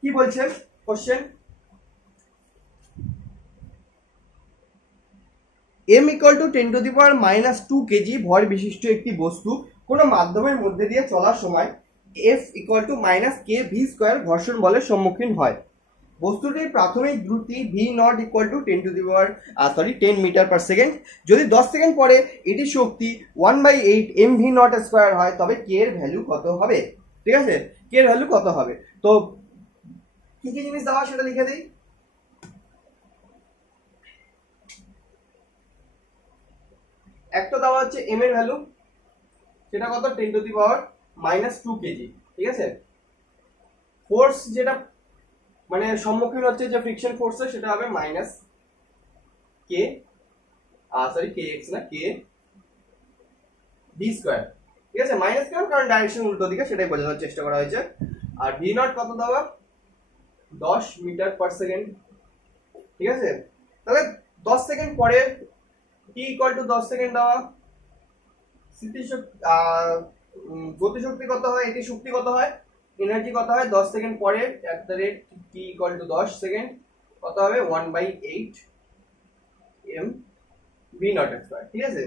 কি বলছেন question, m equal to 10⁻² KG ভর বিশিষ্ট একটি বস্তু কোনো মাধ্যমের মধ্যে দিয়ে চলার সময় f ইকুয়াল টু -kv² ঘর্ষণ বলের সম্মুখীন হয়। বস্তুটির প্রাথমিক দ্রুতি v naught equal to 10 metre per second. যদি 10 সেকেন্ড পরে এটির শক্তি 1/8 mv², হয় তবে k এর ভ্যালু কত হবে, ঠিক আছে, k এর ভ্যালু কত হবে। তো কি কি জিনিস দেওয়া সেটা লিখে দিই। একটা দেওয়া হচ্ছে m এর ভ্যালু, সেটা কত 10⁻² কেজি, ঠিক আছে। ফোর্স যেটা মানে সম্মুখীন হচ্ছে যে ফ্রিকশন ফোর্স, সেটা হবে kx না kv², ঠিক আছে, মাইনাস কেন, কারণ ডাইরেকশন উল্টো দিকে, সেটাই বোঝানোর চেষ্টা করা হয়েছে। আর v নট কত দেওয়া 10 মিটার পার সেকেন্ড, ঠিক আছে। তাহলে 10 সেকেন্ড পরে t ইকুয়াল টু 10 সেকেন্ড দেওয়া, গতিশক্তি কত হয়, এটি শক্তি কত হয়, এনার্জি কত হয় 10 সেকেন্ড পরে t ইকুয়াল টু 10 সেকেন্ড কত হবে 1/8 mv², ঠিক আছে।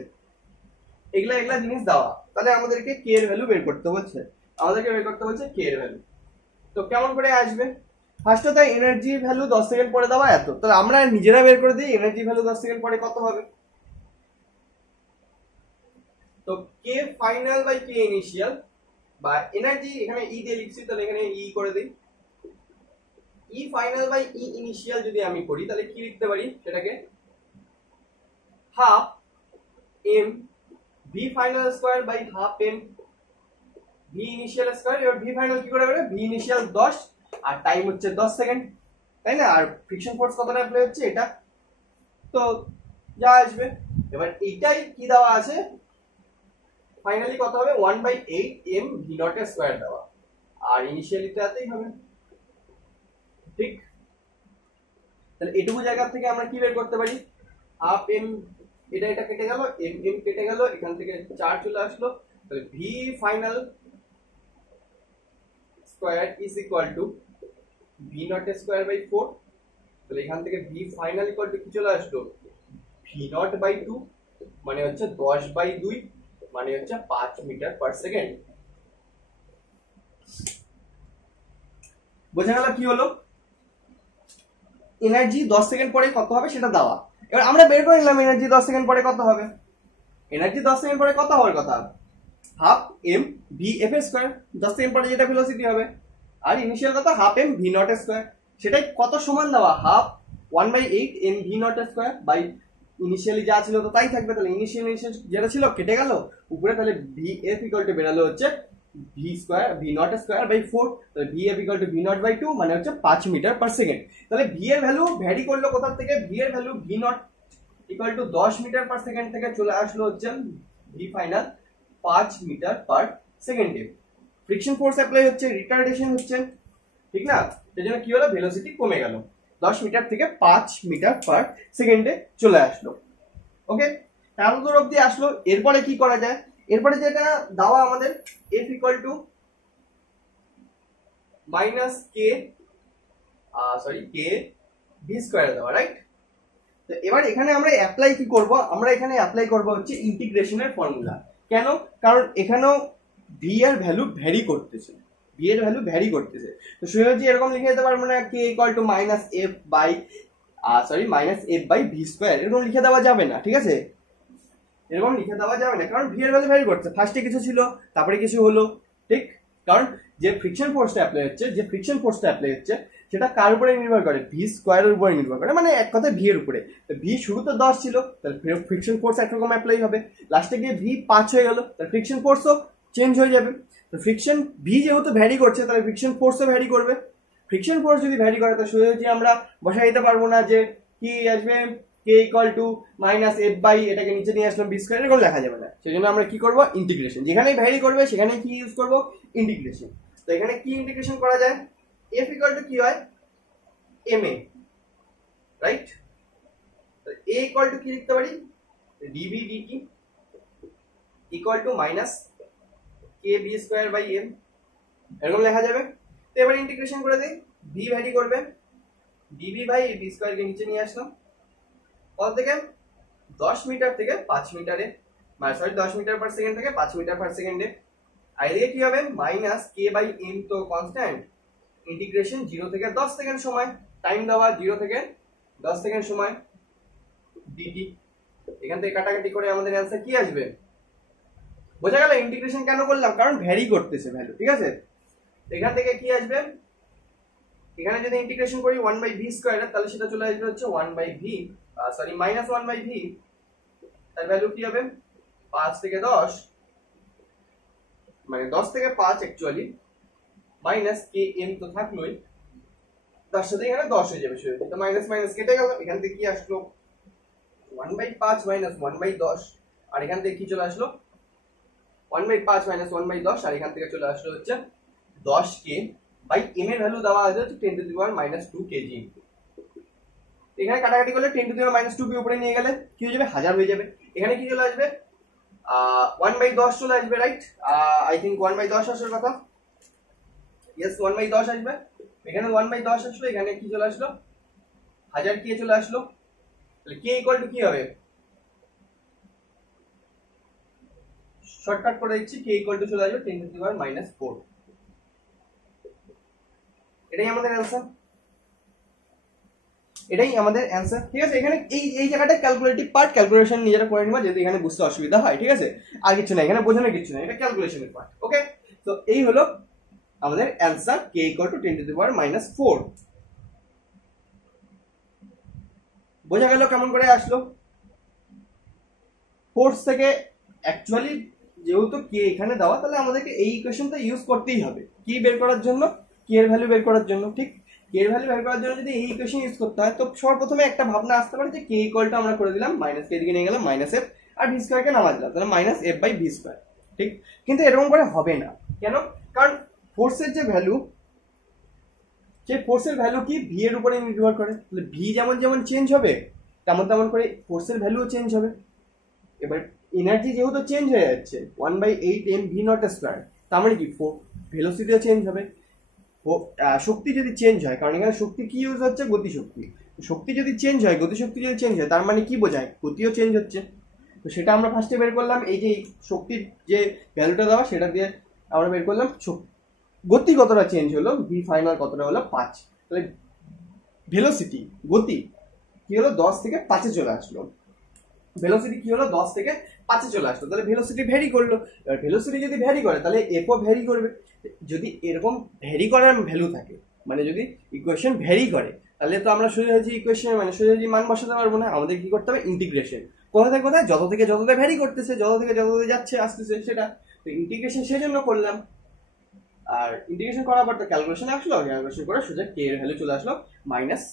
এগুলা জিনিস দেওয়া, তাহলে আমাদেরকে k এর ভ্যালু বের করতে বলছে, k এর ভ্যালু। তো কেমন করে আসবে, ফার্স্টে তাই এনার্জি ভ্যালু 10 সেকেন্ড পরে দেওয়া এত, তাহলে আমরা নিজেরা বের করে দিই এনার্জি ভ্যালু 10 সেকেন্ড পরে কত হবে। তো k final by k initial বা এনার্জি, এখানে e দিয়ে লিখছি, তাহলে এখানে e করে দিই, e final by e initial যদি আমি করি তাহলে কি লিখতে পারি, সেটাকে half m v final square by half m v initial square. এবার v ফাইনাল কি করে হবে, v ইনিশিয়াল 10 আর টাইম হচ্ছে 10 সেকেন্ড, তাই না, আর ফ্রিকশন ফোর্স কতটা অ্যাপ্লাই হচ্ছে এটা, তো যা আসবে এবার এইটাই কি দেওয়া আছে, ফাইনালি কত হবে 1/8 m v নট এর স্কয়ার দেওয়া, আর ইনিশিয়ালি তো এতই হবে, ঠিক? তাহলে এটুকু জায়গা থেকে আমরা কি বের করতে পারি, হাফ এম, এটা কেটে গেল, এম এম কেটে গেল, এখান থেকে 4 চলে আসলো, তাহলে V final square is equal to V naught square by 4। তাহলে এখান থেকে ভি ফাইনাল ইকুয়াল টু কি চলে আসলো, ভি নট বাই 2, মানে হচ্ছে 10/2, মানে হচ্ছে 5 মিটার পার সেকেন্ড। বোঝা গেল কি হলো, এনার্জি 10 সেকেন্ড পরে কত হবে সেটা দেওয়া। এবার আমরা বের করে নিলাম এনার্জি 10 সেকেন্ড পরে কত হবে, এনার্জি 10 সেকেন্ড পরে কত হওয়ার কথা, half M V F square, 10 second পরে যেটা ভেলোসিটি হবে, আর ইনিশিয়াল কত, half M V naught square, সেটাই কত সমান দেওয়া, half 1/8 M V naught square by initially যা ছিল তো তাই থাকবে, তাহলে ইনিশিয়াল যেটা ছিল কেটে গেল উপরে, তাহলে ভি এফ ইকুয়াল টু বেরালো হচ্ছে V square V naught square by 4, তাহলে V F equal to V naught by 2, মানে হচ্ছে 5 মিটার পার সেকেন্ড। তাহলে ভি এর ভ্যালু ভ্যারি করলো কোথা থেকে, ভি এর value V naught equal to 10 metre per second থেকে চলে আসলো হচ্ছে ভি ফাইনাল 5 মিটার পার সেকেন্ডে। ফ্রিকশন ফোর্স অ্যাপ্লাই হচ্ছে, রিটার্ডেশন হচ্ছে, ঠিক না? সেজন্য কি হলো, ভেলোসিটি কমে গেল, 10 মিটার থেকে 5 মিটার পার সেকেন্ডে চলে আসলো। ওকে, এত দূর অব্দি আসলো। এরপরে কি করা যায়, এরপরে যেটা দেওয়া আমাদের f equal to minus K K V square দেওয়া, রাইট? তো এবার এখানে আমরা অ্যাপ্লাই কি করব, আমরা এখানে অ্যাপ্লাই করব হচ্ছে ইন্টিগ্রেশনের ফর্মুলা। কেন, কারণ এখানেও ভি এর ভ্যালু ভ্যারি করতেছে, ভি এর ভ্যালু ভ্যারি করতেছে। তো সোজাসুজি এরকম লিখে দিতে পারবো না k equal to minus F by V square, এরকম লিখে দেওয়া যাবে না, ঠিক আছে? এরকম লিখে দেওয়া যাবে না, কারণ ভি এর ভ্যালু ভ্যারি করছে, ফার্স্টে কিছু ছিল তারপরে কিছু হলো, ঠিক? কারণ যে ফ্রিকশন ফোর্সটা অ্যাপ্লাই হচ্ছে সেটা কার উপরে নির্ভর করে, ভি স্কয়ারের উপরে নির্ভর করে, মানে এক কথায় ভি এর উপরে। তো ভি শুরুতে 10 ছিল, তাহলে ফ্রিকশন ফোর্স একরকম অ্যাপ্লাই হবে, লাস্টে গিয়ে ভি 5 হয়ে গেল, তাহলে ফ্রিকশন ফোর্সও চেঞ্জ হয়ে যাবে। তো ফ্রিকশন ভি যেহেতু ভ্যারি করছে, তাহলে ফ্রিকশন ফোর্সও ভ্যারি করবে। ফ্রিকশন ফোর্স যদি ভ্যারি করে, তো সোজাসুজি আমরা বসাই দিতে পারবো না যে কি আসবে, k equal to minus F by, এটাকে নিচে নিয়ে আসলাম বি স্কয়ার, এরকম লেখা যাবে না। সেই জন্য আমরা কি করবো, ইন্টিগ্রেশন, যেখানেই ভ্যারি করবে সেখানে কি ইউজ করবো, ইন্টিগ্রেশন। তো এখানে কি ইন্টিগ্রেশন করা যায়, এফ ইকুয়াল টু কি হয়, M A, right? A equal to কি লিখতে পারি, DB DT equal to minus K B square by M, এরকম লেখা যাবে। তো এবার ইন্টিগ্রেশন করে দিই, ভি ভ্যারি করবে, ডিবি বাই বি স্কয়ারকে নিচে নিয়ে আসলাম, কত থেকে 10 মিটার থেকে 5 মিটারে, মানে 10 মিটার পার সেকেন্ড থেকে 5 মিটার পার সেকেন্ডে। আর এদিকে কি হবে, মাইনাস কে বাই এম তো কনস্ট্যান্ট, ইন্টিগ্রেশন 0 থেকে 10 সেকেন্ড সময়, টাইম দেওয়া 0 থেকে 10 সেকেন্ড সময়, ডিটি। এখান থেকে কাটাকাটি করে আমাদের অ্যান্সার কি আসবে, বোঝা গেল ইন্টিগ্রেশন কেন করলাম, কারণ ভ্যারি করতেছে ভ্যালু, ঠিক আছে? এখান থেকে কি আসবে, এখানে যদি ইন্টিগ্রেশন করি 1/v স্কয়ার, তাহলে সেটা চলে আসবে হচ্ছে 1/v মাইনাস 1/v, তার ভ্যালু কি হবে 5 থেকে 10, মানে 10 থেকে 5 অ্যাকচুয়ালি, মাইনাস কে এম তো থাকলোই, তার সাথে এখানে 10 হয়ে যাবে, তো মাইনাস মাইনাস কেটে গেল, এখান থেকে কি আসলো 1/5 মাইনাস 1/10, আর এখান থেকে কি চলে আসলো 1/5 মাইনাস 1/10, আর এখান থেকে চলে আসলো হচ্ছে 10 কে বাই এম এর ভ্যালু দেওয়া আছে হচ্ছে 10 টু দি পাওয়ার -2 কেজি। এখানে কাটাকাটি করলে 10 টু দি পাওয়ার -2 কে উপরে নিয়ে গেলে কি হয়ে যাবে, 1000 হয়ে যাবে। এখানে কি চলে আসবে 1/10 চলে আসবে, রাইট? আই থিংক 1/10 আসার কথা, ইয়েস 1/10 আসবে। এখানে 1/10 আসলো, এখানে কি চলে আসলো 1000 কে চলে আসলো, তাহলে কে ইকুয়াল টু কি হবে, শর্টকাট করে দিচ্ছি, কে ইকুয়াল টু চলে আসবে 10 টু দি পাওয়ার -4। এটাই আমাদের অ্যান্সার, এটাই আমাদের অ্যান্সার, ঠিক আছে? এখানে এই জায়গাটা ক্যালকুলেটিভ পার্ট, ক্যালকুলেশন নিজেরা করে নিবা, যদি এখানে বুঝতে অসুবিধা হয়, ঠিক আছে? আর কিছু না, এখানে বোঝানোর কিছু না, এটা ক্যালকুলেশনের পার্ট। ওকে, তো এই হলো আমাদের answer, k equal to 10 to the power -4। বোঝা গেল কেমন করে আসলো, ফোর্স থেকে অ্যাকচুয়ালি যেহেতু কে এখানে দেওয়া, তাহলে আমাদেরকে এই ইকুয়েশনটা ইউজ করতেই হবে, কি বের করার জন্য, কে এর ভ্যালু বের করার জন্য, ঠিক? কে এর ভ্যালু বের করার জন্য যদি এই ইকুয়েশন ইউজ করতে হয় তো সর্বপ্রথমে একটা ভাবনা আসতে পারে যে কে ইকুয়ালটা আমরা করে দিলাম মাইনাস কে এদিকে নিয়ে গেলাম মাইনাস এফ আর ভি স্কয়ারকে নামা দিলাম, তাহলে minus F by V square. ঠিক, কিন্তু এরকম করে হবে না। কেন? কারণ ফোর্সের যে ভ্যালু, সেই ফোর্সের ভ্যালু কি ভি এর উপরে নির্ভর করে, তাহলে ভি যেমন যেমন চেঞ্জ হবে তেমন তেমন করে ফোর্সের ভ্যালুও চেঞ্জ হবে। এবার এনার্জি যেহেতু চেঞ্জ হয়ে যাচ্ছে 1/8 mv নট স্কয়ার, তার মানে কি ভেলোসিটিও চেঞ্জ হবে। শক্তি যদি চেঞ্জ হয়, কারণ এখানে শক্তি কি ইউজ হচ্ছে, গতিশক্তি, শক্তি যদি চেঞ্জ হয়, গতিশক্তি যদি চেঞ্জ হয়, তার মানে কি বোঝায়, গতিও চেঞ্জ হচ্ছে। তো সেটা আমরা ফার্স্টে বের করলাম, এই যে শক্তির যে ভ্যালুটা দেওয়া সেটা দিয়ে আমরা বের করলাম গতি কতটা চেঞ্জ হলো, ভি ফাইনাল কতটা হলো 5। তাহলে ভেলোসিটি, গতি কি হলো 10 থেকে 5-এ চলে আসলো, ভেলোসিটি কি হলো 10 থেকে 5-এ চলে আসলো, তাহলে ভেলোসিটি ভ্যারি করলো। এবার ভেলোসিটি যদি ভ্যারি করে তাহলে এফও ভ্যারি করবে। যদি এরকম ভ্যারি করার ভ্যালু থাকে, মানে যদি ইকুয়েশন ভ্যারি করে, তাহলে তো আমরা সোজাসুজি ইকুয়েশন মানে সোজাসুজি মান বসাতে পারবো না, আমাদের কি করতে হবে, ইন্টিগ্রেশন। কোথা থেকে কোথায়, যত থেকে যতটা ভ্যারি করতেছে, যত থেকে যতটা যাচ্ছে আসতেছে সেটা, তো ইন্টিগ্রেশন সেজন্য করলাম। আর ইন্টিগ্রেশন করার পর তো ক্যালকুলেশন আসলো, ক্যালকুলেশন করে সোজা কে এর ভ্যালু চলে আসলো মাইনাস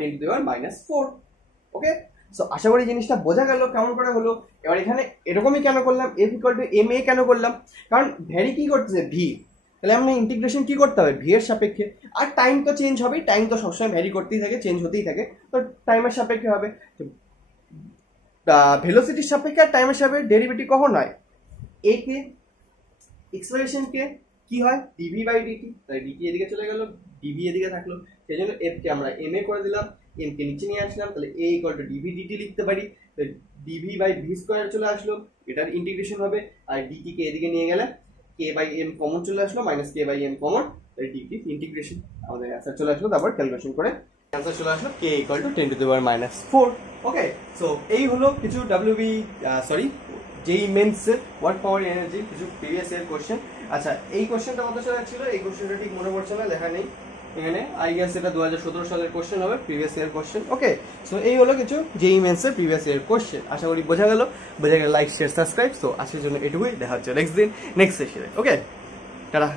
10⁻⁴। ওকে, সো আশা করি জিনিসটা বোঝা গেল কেমন করে হলো। এবার এখানে এরকমই কেন করলাম, F equal two M A কেন করলাম, কারণ ভ্যারি কি করতেছে ভি, তাহলে আমরা ইন্টিগ্রেশন কি করতে হবে ভি এর সাপেক্ষে। আর টাইম তো চেঞ্জ হবেই, টাইম তো সবসময় ভ্যারি করতেই থাকে, চেঞ্জ হতেই থাকে, তো টাইমের সাপেক্ষে হবে। ভেলোসিটির সাপেক্ষে আর টাইমের সাপেক্ষে ডেরিভেটিভ কখন হয়, এ কে এক্সপ্রেশন কে কি হয় ডিভি বাই ডিটি, তাই ডিটি এদিকে চলে গেল, ডিভি এদিকে থাকলো, সেই জন্য এফ কে আমরা এম এ করে দিলাম, এম কে নিচে নিয়ে আসলাম, তাহলে এ ইকুয়াল টু ডিভি ডিটি লিখতে পারি, ডিভি বাই ভি স্কয়ার চলে আসলো, এটার ইন্টিগ্রেশন হবে। আর ডিটি কে এদিকে নিয়ে গেলে কে বাই এম কমন চলে আসলো, minus K by M common, তাই ডিটি ইন্টিগ্রেশন, আমাদের অ্যান্সার চলে আসলো। তারপর ক্যালকুলেশন করে অ্যান্সার চলে আসলো K equal to 10⁻⁴। Okay, so এই হলো কিছু যেই মেন্সের ওয়ার্ক পাওয়ার এনার্জি কিছু প্রিভিয়াস ইয়ার কোশ্চেন। আচ্ছা, এই কোশ্চেনটা কত সালে ছিল, এই কোশ্চেনটা ঠিক মনে পড়ছে না, লেখা নেই এখানে, আই গেস এটা 2017 সালের কোশ্চেন হবে, প্রিভিয়াস ইয়ার কোশ্চেন। ওকে, সো এই হলো কিছু যেই মেন্সের প্রিভিয়াস ইয়ার কোশ্চেন। আশা করি বোঝা গেল, লাইক শেয়ার সাবস্ক্রাইব। সো আজকের জন্য এটুকুই, দেখা হচ্ছে নেক্সট দিন নেক্সট সেশনে। ওকে, টাটা।